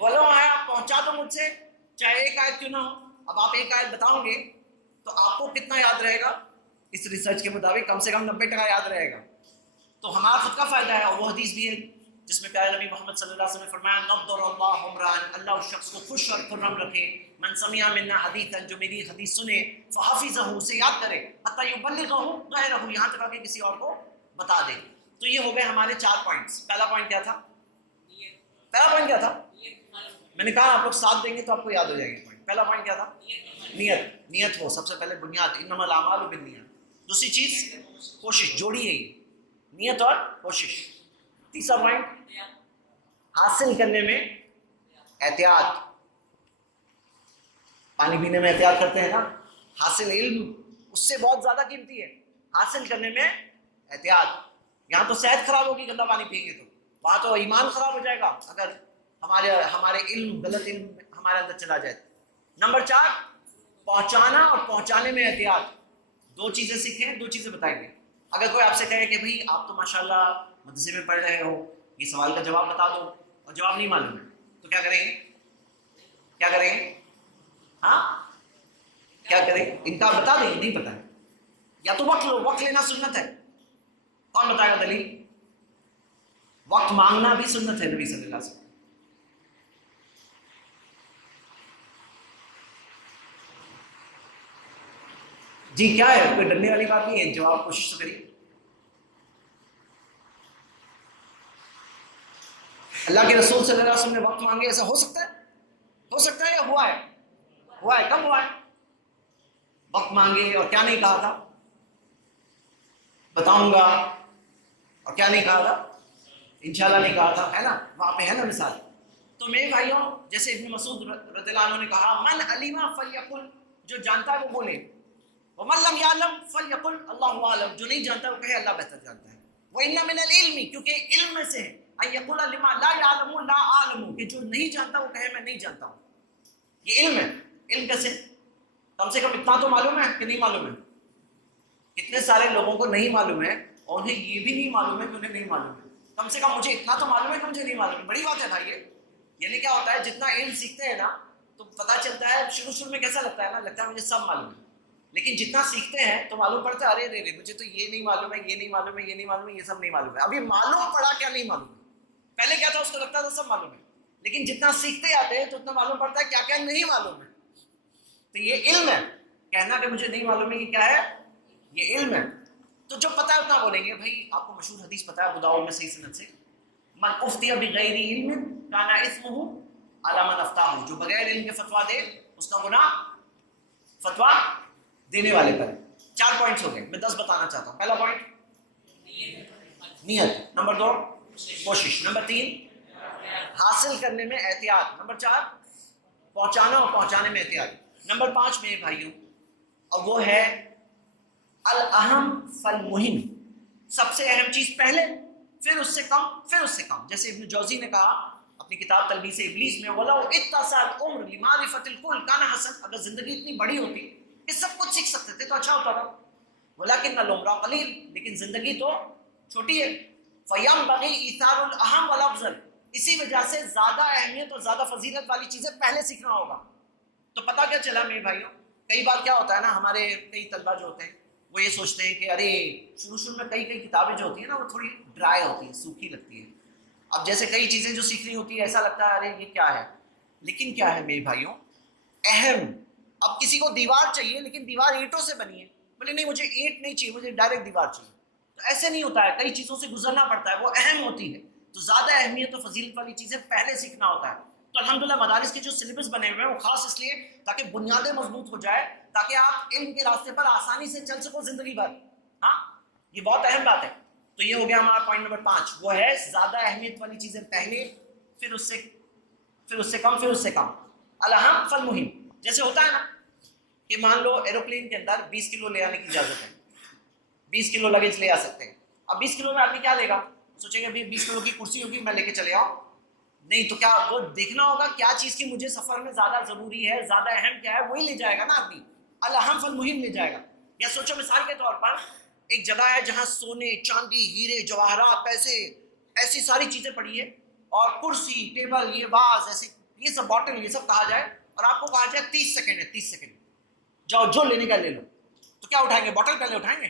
ولو آیا, پہنچا دو مجھ سے چاہے ایک آیت کیوں نہ ہو. اب آپ ایک آیت بتاؤ گے تو آپ کو کتنا یاد رہے گا, اس ریسرچ کے مطابق کم سے کم 90% یاد رہے گا. تو ہمارا خود کا فائدہ ہے. اور وہ حدیث بھی ہے جس میں پیارے نبی محمد صلی اللہ علیہ وسلم نے فرمایا نضر اللہ عمران, اللہ اس شخص کو خوش اور خرم رکھے, من سمع منا حدیثا, جو میری حدیث سنے, فحفظہ, اسے یاد کرے, حتی یبلغہ غیرہ, یہاں تک کہ کسی اور کو بتا دے. تو یہ ہو گئے ہمارے 4 پوائنٹس. پہلا پوائنٹ کیا تھا, میں نے کہا آپ لوگ ساتھ دیں گے تو آپ کو یاد ہو جائے گا. پہلا پوائنٹ کیا تھا, نیت ہو سب سے پہلے بنیاد, انما الاعمال بالنیات. دوسری چیز کوشش, جوڑی ہے یہ نیت اور کوشش. تیسرا پوائنٹ حاصل کرنے میں احتیاط, پانی پینے میں احتیاط کرتے ہیں نا, حاصل علم اس سے بہت زیادہ قیمتی ہے. حاصل کرنے میں احتیاط. یہاں تو صحت خراب ہوگی گندا پانی پئیں گے تو, وہاں تو ایمان خراب ہو جائے گا اگر ہمارے علم غلط علم ہمارے اندر چلا جائے. نمبر 4 پہنچانا اور پہنچانے میں احتیاط، دو چیزیں سیکھیں، دو چیزیں بتائیں گے. اگر کوئی آپ سے کہے کہ بھائی آپ تو ماشاءاللہ مدرسے میں پڑھ رہے ہو، یہ سوال کا جواب بتا دو، اور جواب نہیں معلوم ہے، تو کیا کریں گے؟ کیا کریں گے؟ ہاں کیا کریں؟ ان کا بتا دیں نہیں پتا ہے، یا تو وقت لو، وقت لینا سنت ہے. کون بتائے گا دلیل؟ وقت مانگنا بھی سنت ہے نبی صلی اللہ علیہ وسلم. جی کیا ہے، کوئی ڈرنے والی بات نہیں ہے، جواب کوشش تو کریے. اللہ کے رسول صلی اللہ علیہ وسلم نے وقت مانگے، ایسا ہو سکتا ہے؟ ہو سکتا ہے یا ہوا ہے؟ ہوا ہے. کب ہوا ہے؟ وقت مانگے اور کیا نہیں کہا تھا؟ بتاؤں گا. اور کیا نہیں کہا تھا؟ انشاءاللہ نہیں کہا تھا، ہے نا؟ وہاں پہ ہے نا مثال. تو میرے بھائیوں، جیسے ابن مسعود رضی اللہ عنہ نے کہا من علم فلیقل، جو جانتا ہے وہ بولے، ومن لم یعلم فلیقل اللہ اعلم، جو نہیں جانتا وہ کہے اللہ بہتر جانتا ہے. وان من العلم، کیونکہ علم میں سے ہے، ان یقول لما لا یعلم لا اعلم، کہ جو نہیں جانتا وہ کہے میں نہیں جانتا ہوں. یہ علم ہے. علم کیسے؟ کم سے کم اتنا تو معلوم ہے کہ نہیں معلوم ہے. کتنے سارے لوگوں کو نہیں معلوم ہے اور انہیں یہ بھی نہیں معلوم ہے کہ انہیں نہیں معلوم ہے. کم سے کم مجھے اتنا تو معلوم ہے کہ مجھے نہیں معلوم ہے. بڑی بات ہے بھائی. یعنی کیا ہوتا ہے، جتنا علم سیکھتے ہیں نا تو پتہ چلتا ہے، شروع میں کیسا لگتا ہے نا، لگتا ہے مجھے سب معلوم ہے. لیکن جتنا سیکھتے ہیں تو معلوم پڑتا ہے ارے رے مجھے تو یہ نہیں معلوم ہے، یہ نہیں معلوم ہے، یہ نہیں معلوم ہے، یہ سب نہیں معلوم ہے. ابھی معلوم پڑا کیا نہیں معلوم ہے. پہلے کیا تھا، اس کو لگتا تھا سب معلوم ہے، لیکن جتنا سیکھتے آتے ہیں تو اتنا معلوم پڑتا ہے کیا کیا نہیں معلوم ہے. تو یہ علم ہے. کہنا کہ مجھے نہیں معلوم ہے یہ کیا ہے؟ یہ علم ہے. تو جو پتہ ہے اتنا بولیں گے. بھائی آپ کو مشہور حدیث پتہ ہے ابو داؤد میں صحیح سند سے، من افتي بغیر علم کان اسمه علی من افتاه، جو بغیر علم کے فتویٰ دے اس کا گناہ فتویٰ دینے والے پر. 4 پوائنٹس ہو گئے، میں 10 بتانا چاہتا ہوں. پہلا پوائنٹ نیت، نمبر 2 کوشش، نمبر 3 حاصل کرنے میں احتیاط، نمبر 4 پہنچانا اور پہنچانے میں احتیاط، نمبر 5 میرے بھائیوں اور وہ ہے الاہم فالمہم، سب سے اہم چیز پہلے، پھر اس سے کم، پھر اس سے کم. جیسے ابن جوزی نے کہا اپنی کتاب تلبیس ابلیس میں، وَلَوْ اتَّسَعَ الْعُمْرُ لِمَعْرِفَةِ الْكُلِّ كَانَ حَسَنًا، اگر زندگی اتنی بڑی ہوتی کہ سب کچھ سیکھ سکتے تھے تو اچھا ہوتا تھا. وَلَكِنَّ الْعُمْرَ قَلِيلٌ، لیکن زندگی تو چھوٹی ہے. فَيَنبَغِي إِيثَارُ الْأَهَمِّ وَالْأَفْضَلِ، اسی وجہ سے زیادہ اہمیت اور زیادہ فضیلت والی چیزیں پہلے سیکھنا ہوگا. تو پتہ کیا چلا میرے بھائیوں، کئی بار کیا ہوتا ہے نا، ہمارے کئی طلبہ جو ہوتے ہیں وہ یہ سوچتے ہیں کہ ارے شروع میں کئی کتابیں جو ہوتی ہیں نا وہ تھوڑی ڈرائی ہوتی ہیں، سوکھی لگتی ہیں. اب جیسے کئی چیزیں جو سیکھنی ہوتی ہے ایسا لگتا ہے ارے یہ کیا ہے. لیکن کیا ہے میرے بھائیوں، اہم. اب کسی کو دیوار چاہیے لیکن دیوار اینٹوں سے بنی ہے، بولے نہیں مجھے اینٹ نہیں چاہیے، مجھے ڈائریکٹ دیوار چاہیے. تو ایسے نہیں ہوتا ہے، کئی چیزوں سے گزرنا پڑتا ہے، وہ اہم ہوتی ہے. تو زیادہ اہمیت اور فضیلت والی چیزیں پہلے سیکھنا ہوتا ہے. تو الحمدللہ مدارس کے جو سلیبس بنے ہوئے ہیں وہ خاص اس لیے تاکہ بنیادیں مضبوط ہو جائے، تاکہ آپ علم کے راستے پر آسانی سے چل سکو زندگی بھر. ہاں یہ بہت اہم بات ہے. تو یہ ہو گیا ہمارا پوائنٹ نمبر 5، وہ ہے زیادہ اہمیت والی چیزیں پہلے، پھر اس سے کم، پھر اس سے کم. الاہم فالمہم. جیسے ہوتا ہے نا کہ مان لو ایروپلین کے اندر 20 کلو لے آنے کی اجازت ہے، 20 کلو لگیج لے آ سکتے ہیں. اب 20 کلو میں آدمی کیا لے گا؟ سوچیں گے 20 کلو کی کرسی ہوگی میں لے کے چلے آؤں. نہیں تو کیا وہ دیکھنا ہوگا کیا چیز کی مجھے سفر میں زیادہ ضروری ہے، زیادہ اہم کیا ہے، وہی لے جائے گا نا آدمی. الاہم فالمہم لے جائے گا. یا سوچو مثال کے طور پر ایک جگہ ہے جہاں سونے چاندی ہیرے جواہرات پیسے ایسی ساری چیزیں پڑی ہے، اور کرسی ٹیبل یہ واز ایسے یہ سب بوٹل یہ سب کہا جائے، اور آپ کو کہا جائے 30 سیکنڈ ہے، 30 سیکنڈ جاؤ جو لینے کا لے لو. تو کیا اٹھائیں گے؟ بوٹل پہلے اٹھائیں گے؟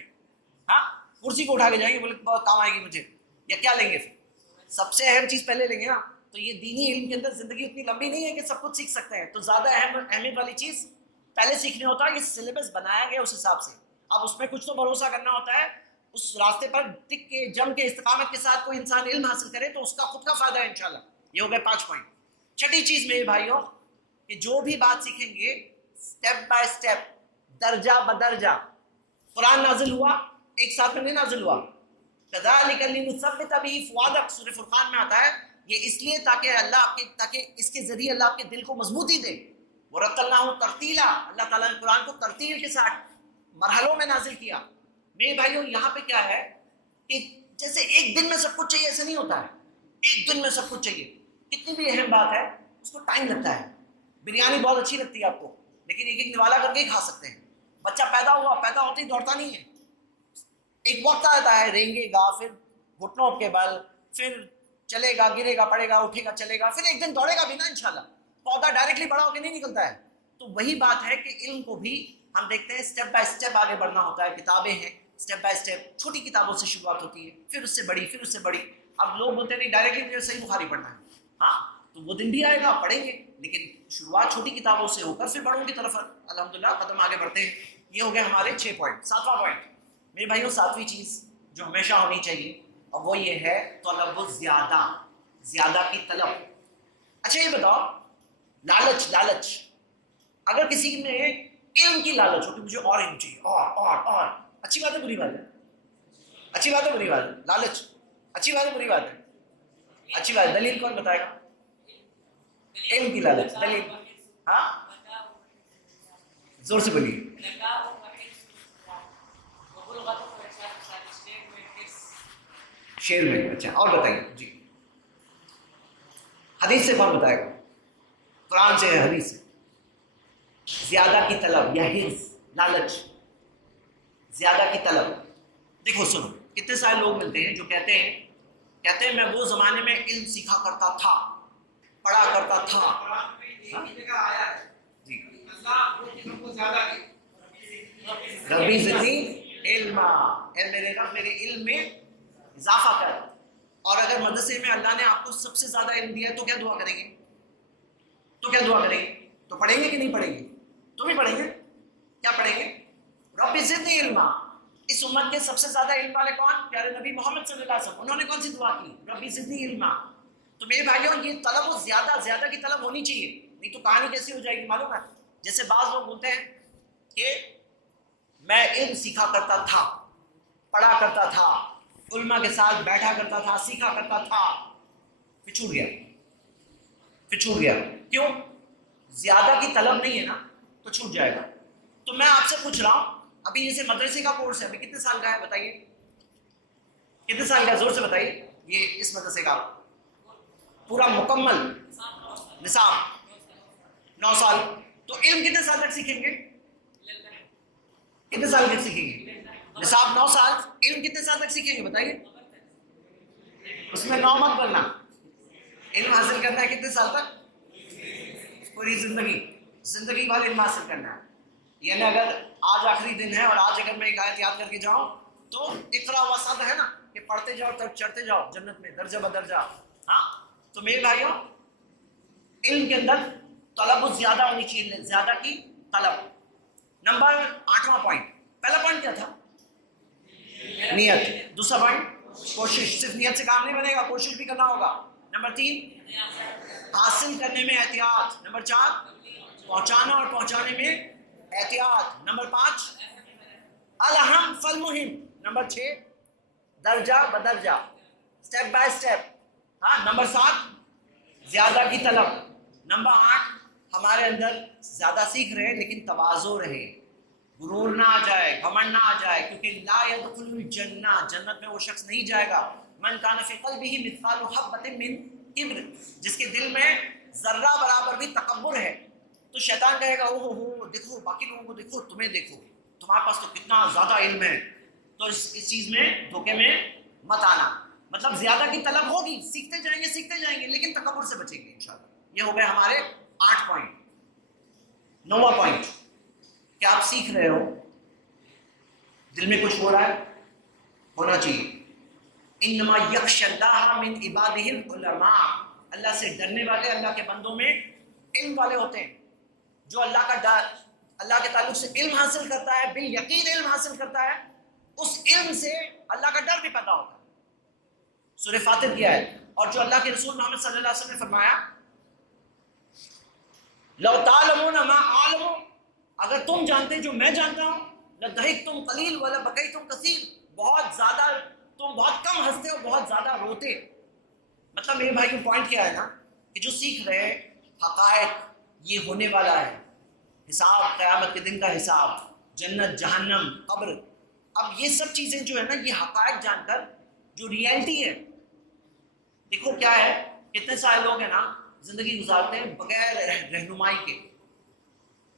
ہاں کرسی کو اٹھا کے جائیں گے، بولے بہت کام آئے گی مجھے، یا کیا لیں گے؟ پھر سب سے اہم چیز پہلے لیں گے نا. تو یہ دینی علم کے اندر زندگی اتنی لمبی نہیں ہے کہ سب کچھ سیکھ سکتے ہیں، تو زیادہ اہمیت والی چیز پہلے سیکھنے ہوتا ہے. یہ سلیبس بنایا گیا اس حساب سے. اب اس میں کچھ تو بھروسہ کرنا ہوتا ہے، اس راستے پر ٹک کے جم کے استقامت کے ساتھ کوئی انسان علم حاصل کرے تو اس کا خود کا فائدہ ہے انشاءاللہ. یہ ہو گئے 5 پوائنٹ. چھٹی چیز میرے بھائیوں کہ جو بھی بات سیکھیں گے سٹیپ بائی سٹیپ، درجہ بدرجہ. قرآن نازل ہوا ایک ساتھ میں نہیں نازل ہوا. كذلك لنثبت به فؤادك، سورہ فرقان میں آتا ہے یہ اس لیے تاکہ اس کے ذریعے اللہ آپ کے دل کو مضبوطی دے. ورتلناہ ترتیلا، اللہ تعالیٰ نے قرآن کو ترتیل کے ساتھ مرحلوں میں نازل کیا. میرے بھائیوں یہاں پہ کیا ہے کہ جیسے ایک دن میں سب کچھ چاہیے ایسا نہیں ہوتا ہے. ایک دن میں سب کچھ چاہیے، کتنی بھی اہم بات ہے اس کو ٹائم لگتا ہے. بریانی بہت اچھی لگتی ہے آپ کو، لیکن ایک ایک نوالا کر کے ہی کھا سکتے ہیں. بچہ پیدا ہوتے ہی دوڑتا نہیں ہے. ایک وقت آتا ہے رینگے گا، پھر گھٹنوں کے بل، پھر چلے گا، گرے گا، پڑے گا، اٹھے گا، چلے گا، پھر ایک دن دوڑے گا بھی نا انشاءاللہ. پودا ڈائریکٹلی بڑا ہو کے نہیں نکلتا ہے. تو وہی بات ہے کہ علم کو بھی ہم دیکھتے ہیں اسٹیپ بائی اسٹیپ آگے بڑھنا ہوتا ہے. کتابیں ہیں، اسٹیپ بائی اسٹیپ چھوٹی کتابوں سے شروعات ہوتی ہے، پھر اس سے بڑی، پھر اس سے بڑی. اب لوگ بولتے ہیں نہیں ڈائریکٹلی مجھے صحیح بخاری پڑھنا ہے. ہاں تو وہ دن بھی آئے گا، پڑھیں گے، لیکن شروعات چھوٹی کتابوں سے ہو کر پھر بڑوں کی طرف الحمدللہ قدم آگے بڑھتے ہیں. یہ ہو گئے ہمارے 6 پوائنٹ. 7واں پوائنٹ میرے بھائیوں، 7ویں چیز جو ہمیشہ ہونی چاہیے اور وہ یہ ہے طلب الزیادہ، زیادہ کی طلب. اچھا یہ بتاؤ، لالچ اگر کسی میں علم کی لالچ ہو کہ مجھے اور علم چاہیے، اور اچھی بات ہے بری بات ہے؟ اچھی بات ہے بری بات ہے؟ لالچ اچھی بات ہے بری بات ہے؟ اچھی بات ہے. دلیل کون بتائے گا؟ علم کی لالچ دلیل؟ ہاں زور سے بولیے. شعر میں؟ اچھا اور بتائیے جی. حدیث سے کون بتائے گا؟ قرآن سے ہے، حدیث سے. زیادہ کی طلب یا حرص، لالچ، زیادہ کی طلب. دیکھو سنو، کتنے سارے لوگ ملتے ہیں جو کہتے ہیں میں وہ زمانے میں علم سیکھا کرتا تھا، پڑھا کرتا تھا. ربی زدنی علما، اے میرے رب میرے علم میں اضافہ کر. اور اگر مدرسے میں اللہ نے آپ کو سب سے زیادہ علم دیا تو کیا دعا کریں گے؟ تو پڑھیں گے کہ نہیں پڑھیں گے؟ تو بھی پڑھیں گے. کیا پڑھیں گے؟ رب زدنی علما. اس امت کے سب سے زیادہ علم والے کون؟ پیارے نبی محمد صلی اللہ علیہ وسلم. انہوں نے کون سی دعا کی؟ رب زدنی علما. تو میرے بھائیوں یہ طلب و زیادہ کی طلب ہونی چاہیے، نہیں تو کہانی کیسی ہو جائے گی معلوم ہے؟ جیسے بعض لوگ بولتے ہیں کہ میں علم سیکھا کرتا تھا، پڑھا کرتا تھا، علماء کے ساتھ بیٹھا کرتا تھا، سیکھا کرتا تھا، پھر چھوٹ گیا. کیوں؟ زیادہ کی طلب نہیں ہے نا، تو چھوٹ جائے گا. تو میں آپ سے پوچھ رہا ہوں، ابھی جیسے مدرسے کا کورس ہے، ابھی کتنے سال کا ہے بتائیے؟ کتنے سال کا ہے؟ زور سے بتائیے. یہ اس مدرسے کا پورا مکمل نصاب 9 سال. تو علم کتنے سال تک سیکھیں گے؟ کتنے سال تک سیکھیں گے؟ نصاب 9 سال، علم کتنے سال تک سیکھیں گے بتائیے؟ اس میں 9 مت بننا. علم حاصل کرنا ہے کتنے سال تک؟ پوری زندگی بھر علم حاصل کرنا ہے. یعنی اگر آج آخری دن ہے اور آج اگر میں ایک آیت یاد کر کے جاؤں تو اقرا و صد ہے نا کہ پڑھتے جاؤ تب چڑھتے جاؤ جنت میں درجہ بدرجہ. ہاں تو میرے بھائیوں علم کے اندر طلب زیادہ ہونی چاہیے، زیادہ کی طلب. نمبر 8واں پوائنٹ. پہلا پوائنٹ کیا تھا؟ نیت. دوسرا پوائنٹ کوشش. صرف نیت سے کام نہیں بنے گا، کوشش بھی کرنا ہوگا. نمبر 3 حاصل کرنے میں احتیاط. نمبر 4 پہنچانا اور پہنچانے میں احتیاط. نمبر 5 الہم فالمہم. نمبر 6 درجہ بدرجہ، اسٹیپ بائی اسٹیپ. ہاں نمبر 7 زیادہ کی طلب. نمبر 8 ہمارے اندر زیادہ سیکھ رہے لیکن تواضع رہے، غرور نہ آ جائے، گھمنڈ نہ آ جائے. کیونکہ لا يدخل الجنہ، جنت میں وہ شخص نہیں جائے گا من کان فی قلبہ مثقال حبۃ من کبر، جس کے دل میں ذرہ برابر بھی تکبر ہے. تو شیطان کہے گا او ہو دیکھو باقی لوگوں کو دیکھو، تمہیں دیکھو، تمہارے پاس تو کتنا زیادہ علم ہے. تو اس چیز میں دھوکے میں مت آنا. مطلب زیادہ کی طلب ہوگی، سیکھتے جائیں گے لیکن تکبر سے بچیں گے انشاءاللہ. یہ ہو گئے ہمارے 8 پوائنٹ. 9واں پوائنٹ کہ آپ سیکھ رہے ہو، دل میں کچھ ہو رہا ہے، ہونا چاہیے. انما یخشی اللہ من عبادہ العلماء. اللہ سے ڈرنے والے اللہ کے بندوں میں علم والے ہوتے ہیں. جو اللہ کا ڈر، اللہ کے تعلق سے علم حاصل کرتا ہے، بالیقین علم حاصل کرتا ہے، اس علم سے اللہ کا ڈر بھی پیدا ہوتا ہے. سورہ فاتر کی آیت. اور جو اللہ کے رسول محمد صلی اللہ علیہ وسلم نے فرمایا لو تعلمون ما اعلم، اگر تم جانتے جو میں جانتا ہوں، لضحکتم قلیل ولبکیتم کثیر، بہت زیادہ تم بہت کم ہنستے ہو، بہت زیادہ روتے. مطلب میرے بھائی کی پوائنٹ کیا ہے نا کہ جو سیکھ رہے حقائق یہ ہونے والا ہے، حساب قیامت کے دن کا حساب، جنت جہنم قبر. اب یہ سب چیزیں جو ہے نا یہ حقائق جان کر جو ریئلٹی ہے. دیکھو کیا ہے، کتنے سارے لوگ ہیں نا زندگی گزارتے ہیں بغیر رہنمائی کے.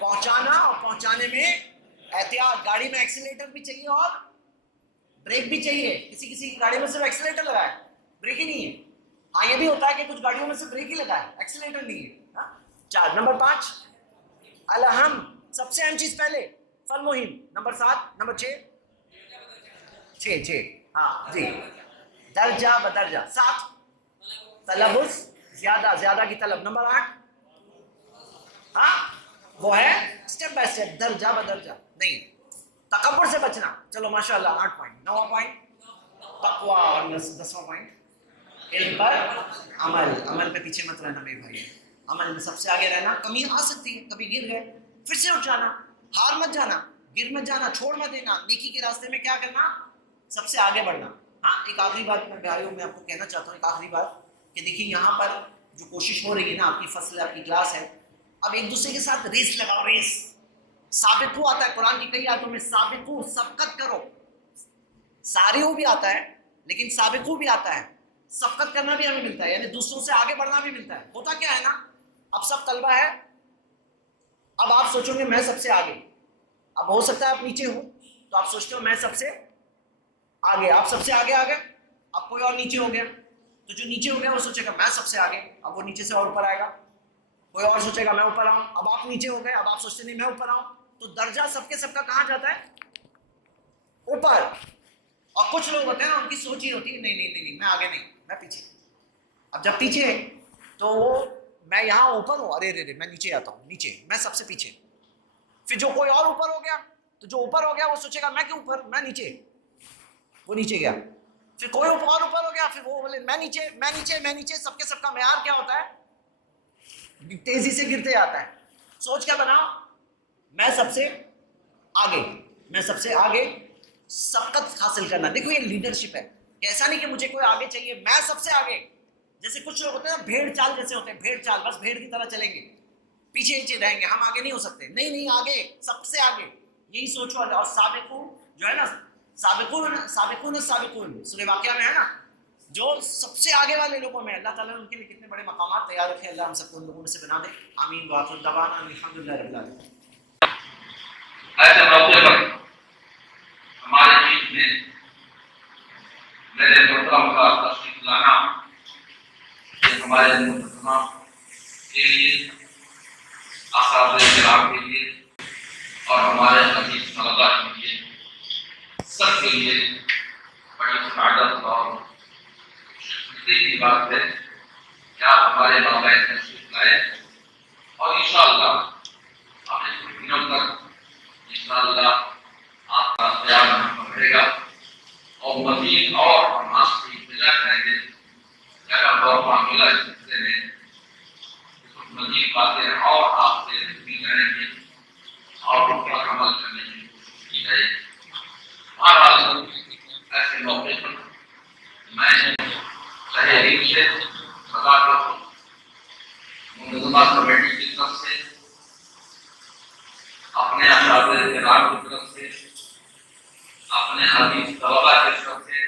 پہنچانا اور پہنچانے میں احتیاط. گاڑی میں ایکسیلیٹر بھی چاہیے اور بریک بھی چاہیے. کسی گاڑی میں صرف ایکسیلیٹر لگا ہے, بریک ہی نہیں ہے. ہاں یہ بھی ہوتا ہے کہ کچھ گاڑیوں میں صرف بریک ہی لگا ہے, ایکسیلیٹر نہیں ہے. 4 نمبر 5 الہم, سب سے اہم چیز پہلے, فالمہم. نمبر 7 نمبر 6 ہاں جی, درجہ بدرجہ. 7 تلبس, زیادہ کی طلب. نمبر 8 ہاں وہ ہے اسٹیپ بائی اسٹیپ, درجہ بدرجہ نہیں. تکبر سے بچنا, چلو ماشاء اللہ 8 پوائنٹ. 9واں پوائنٹ تقویٰ, اور 10واں پوائنٹ علم پر عمل پہ پیچھے مت رہنا میرے بھائی. عمل میں سب سے آگے رہنا. کمی آ سکتی ہے, کبھی گر گئے پھر سے اٹھ جانا, ہار مت جانا, گر مت جانا, چھوڑ مت دینا. نیکی کے راستے میں کیا کرنا, سب سے آگے بڑھنا. ہاں ایک آخری بات میں بھائیوں میں آپ کو کہنا چاہتا ہوں, ایک آخری بات کہ دیکھیے یہاں پر جو کوشش ہو رہی ہے نا, آپ کی فصل ہے, آپ کی کلاس ہے, اب ایک دوسرے کے ساتھ ریس لگاؤ. ریس سابقو آتا ہے قرآن کی کئی آیتوں میں, سابقو سبقت کرو. ساریو بھی آتا ہے لیکن سابقو بھی آتا ہے. سبقت کرنا بھی ہمیں ملتا ہے, یعنی دوسروں سے آگے بڑھنا بھی ملتا ہے. ہوتا کیا ہے نا, اب سب طلبہ ہے, اب آپ سوچو گے میں سب سے آگے. اب ہو سکتا ہے آپ نیچے ہو تو آپ سوچتے ہو میں سب سے آگے, آپ سب سے آگے آگے. اب کوئی اور نیچے ہو گیا تو جو نیچے ہو گیا وہ سوچے گا میں سب سے آگے, اب وہ نیچے سے اور اوپر آئے گا. کوئی اور سوچے گا میں اوپر آؤں, اب آپ نیچے ہو گئے, اب آپ سوچتے نہیں میں اوپر آؤں. تو درجہ سب کے سب کا کہاں جاتا ہے, اوپر. اور کچھ لوگ ہوتے ہیں نا, ان کی سوچ ہی ہوتی ہے نہیں میں آگے نہیں, میں پیچھے. اب جب پیچھے تو میں یہاں اوپر ہوں, ارے میں نیچے آتا ہوں, نیچے میں سب سے پیچھے. پھر جو کوئی اور اوپر ہو گیا تو جو اوپر ہو گیا وہ سوچے گا میں کیوں اوپر, میں نیچے, وہ نیچے گیا. پھر کوئی اور اوپر ہو گیا, پھر وہ بولے میں نیچے. سب کے سب کا معیار کیا ہوتا ہے, تیزی سے گرتے آتا ہے. سوچ کیا بناؤ, میں سب سے آگے سبقت حاصل کرنا. دیکھو یہ لیڈرشپ ہے, ایسا نہیں کہ مجھے کوئی آگے چاہیے, میں سب سے آگے. جیسے کچھ لوگ ہوتے ہیں نا بھیڑ چال جیسے ہوتے ہیں, بھیڑ چال, بس بھیڑ کی طرح چلیں گے, پیچھے رہیں گے, ہم آگے نہیں ہو سکتے. نہیں آگے, سب سے آگے, یہی سوچو. اور سابقو جو ہے نا, سابقون سورہ واقعہ میں ہے نا, جو سب سے آگے والے لوگوں میں اللہ تعالیٰ نے ان کے لیے کتنے بڑے مقامات تیار رکھے. اللہ ہم سب کو ان لوگوں میں سے بنا دے, آمین. وآخر دعوانا الحمدللہ رب العالمین. ایسے موقع پر ہمارے بیچ میں میرے محترم کا تشریف لانا یہ ہمارے محترم کے لیے, اساتذہ کرام کے لیے اور ہمارے عزیز طلباء کے لیے, سب کے لیے بڑی سعادت اور خوشی کی بات ہے کہ آپ ہمارے مابین تشریف لائے. اور انشاءاللہ اپنے کچھ دنوں تک انشاءاللہ آپ کا خیال ہم رہے گا, اور مزید اور ہم آپ سے انتظار کریں گے جگہ اور معاملہ اس سلسلے میں کچھ مزید باتیں اور آپ سے سنی جائیں گی اور ان پر عمل کرنے کی کوشش کی جائے. بہرحال ایسے موقع پر میں تہہ دل سے صداقت منظمہ کمیٹی کی طرف سے, اپنے اساتذہ کرام کی طرف سے, اپنے عزیز طلباء کی طرف سے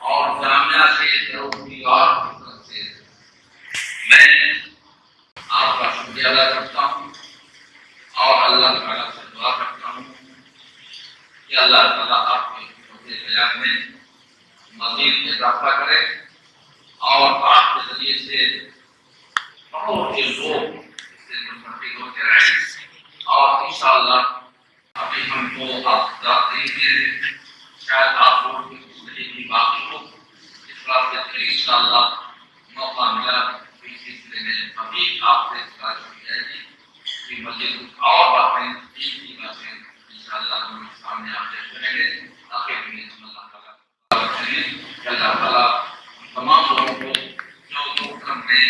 اور جامعہ سے ضروری اور کی طرف سے میں آپ کا شکریہ ادا کرتا ہوں اور اللہ تعالیٰ سے دعا کرتا ہوں کہ اللہ تعالیٰ آپ کے بیان میں مزید اضافہ کرے اور آپ کے ذریعے سے بہت سے لوگ اس سے منتقل ہوتے رہیں. اور انشاءاللہ ابھی ہم کو آپ دعوت دیں, شاید آپ لوگوں کی کچھ نہیں باقی ہو, اس راستے سے انشاءاللہ موقع ملا اس سلسلے میں ابھی آپ سے بات کی جائے گی کہ مزید کچھ اور باتیں کی باتیں انشاءاللہ ہم سامنے آپ سے کریں گے. آخر میں اللہ تعالیٰ تمام لوگوں کو جو ہم نے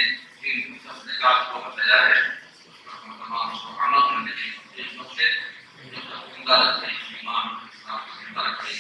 ان تصدیقات کو بتایا ہے اس پر ہم تمام کو عمل کرنے کی کوشش سے جو زندہ رکھے, ایمان زندہ رکھے,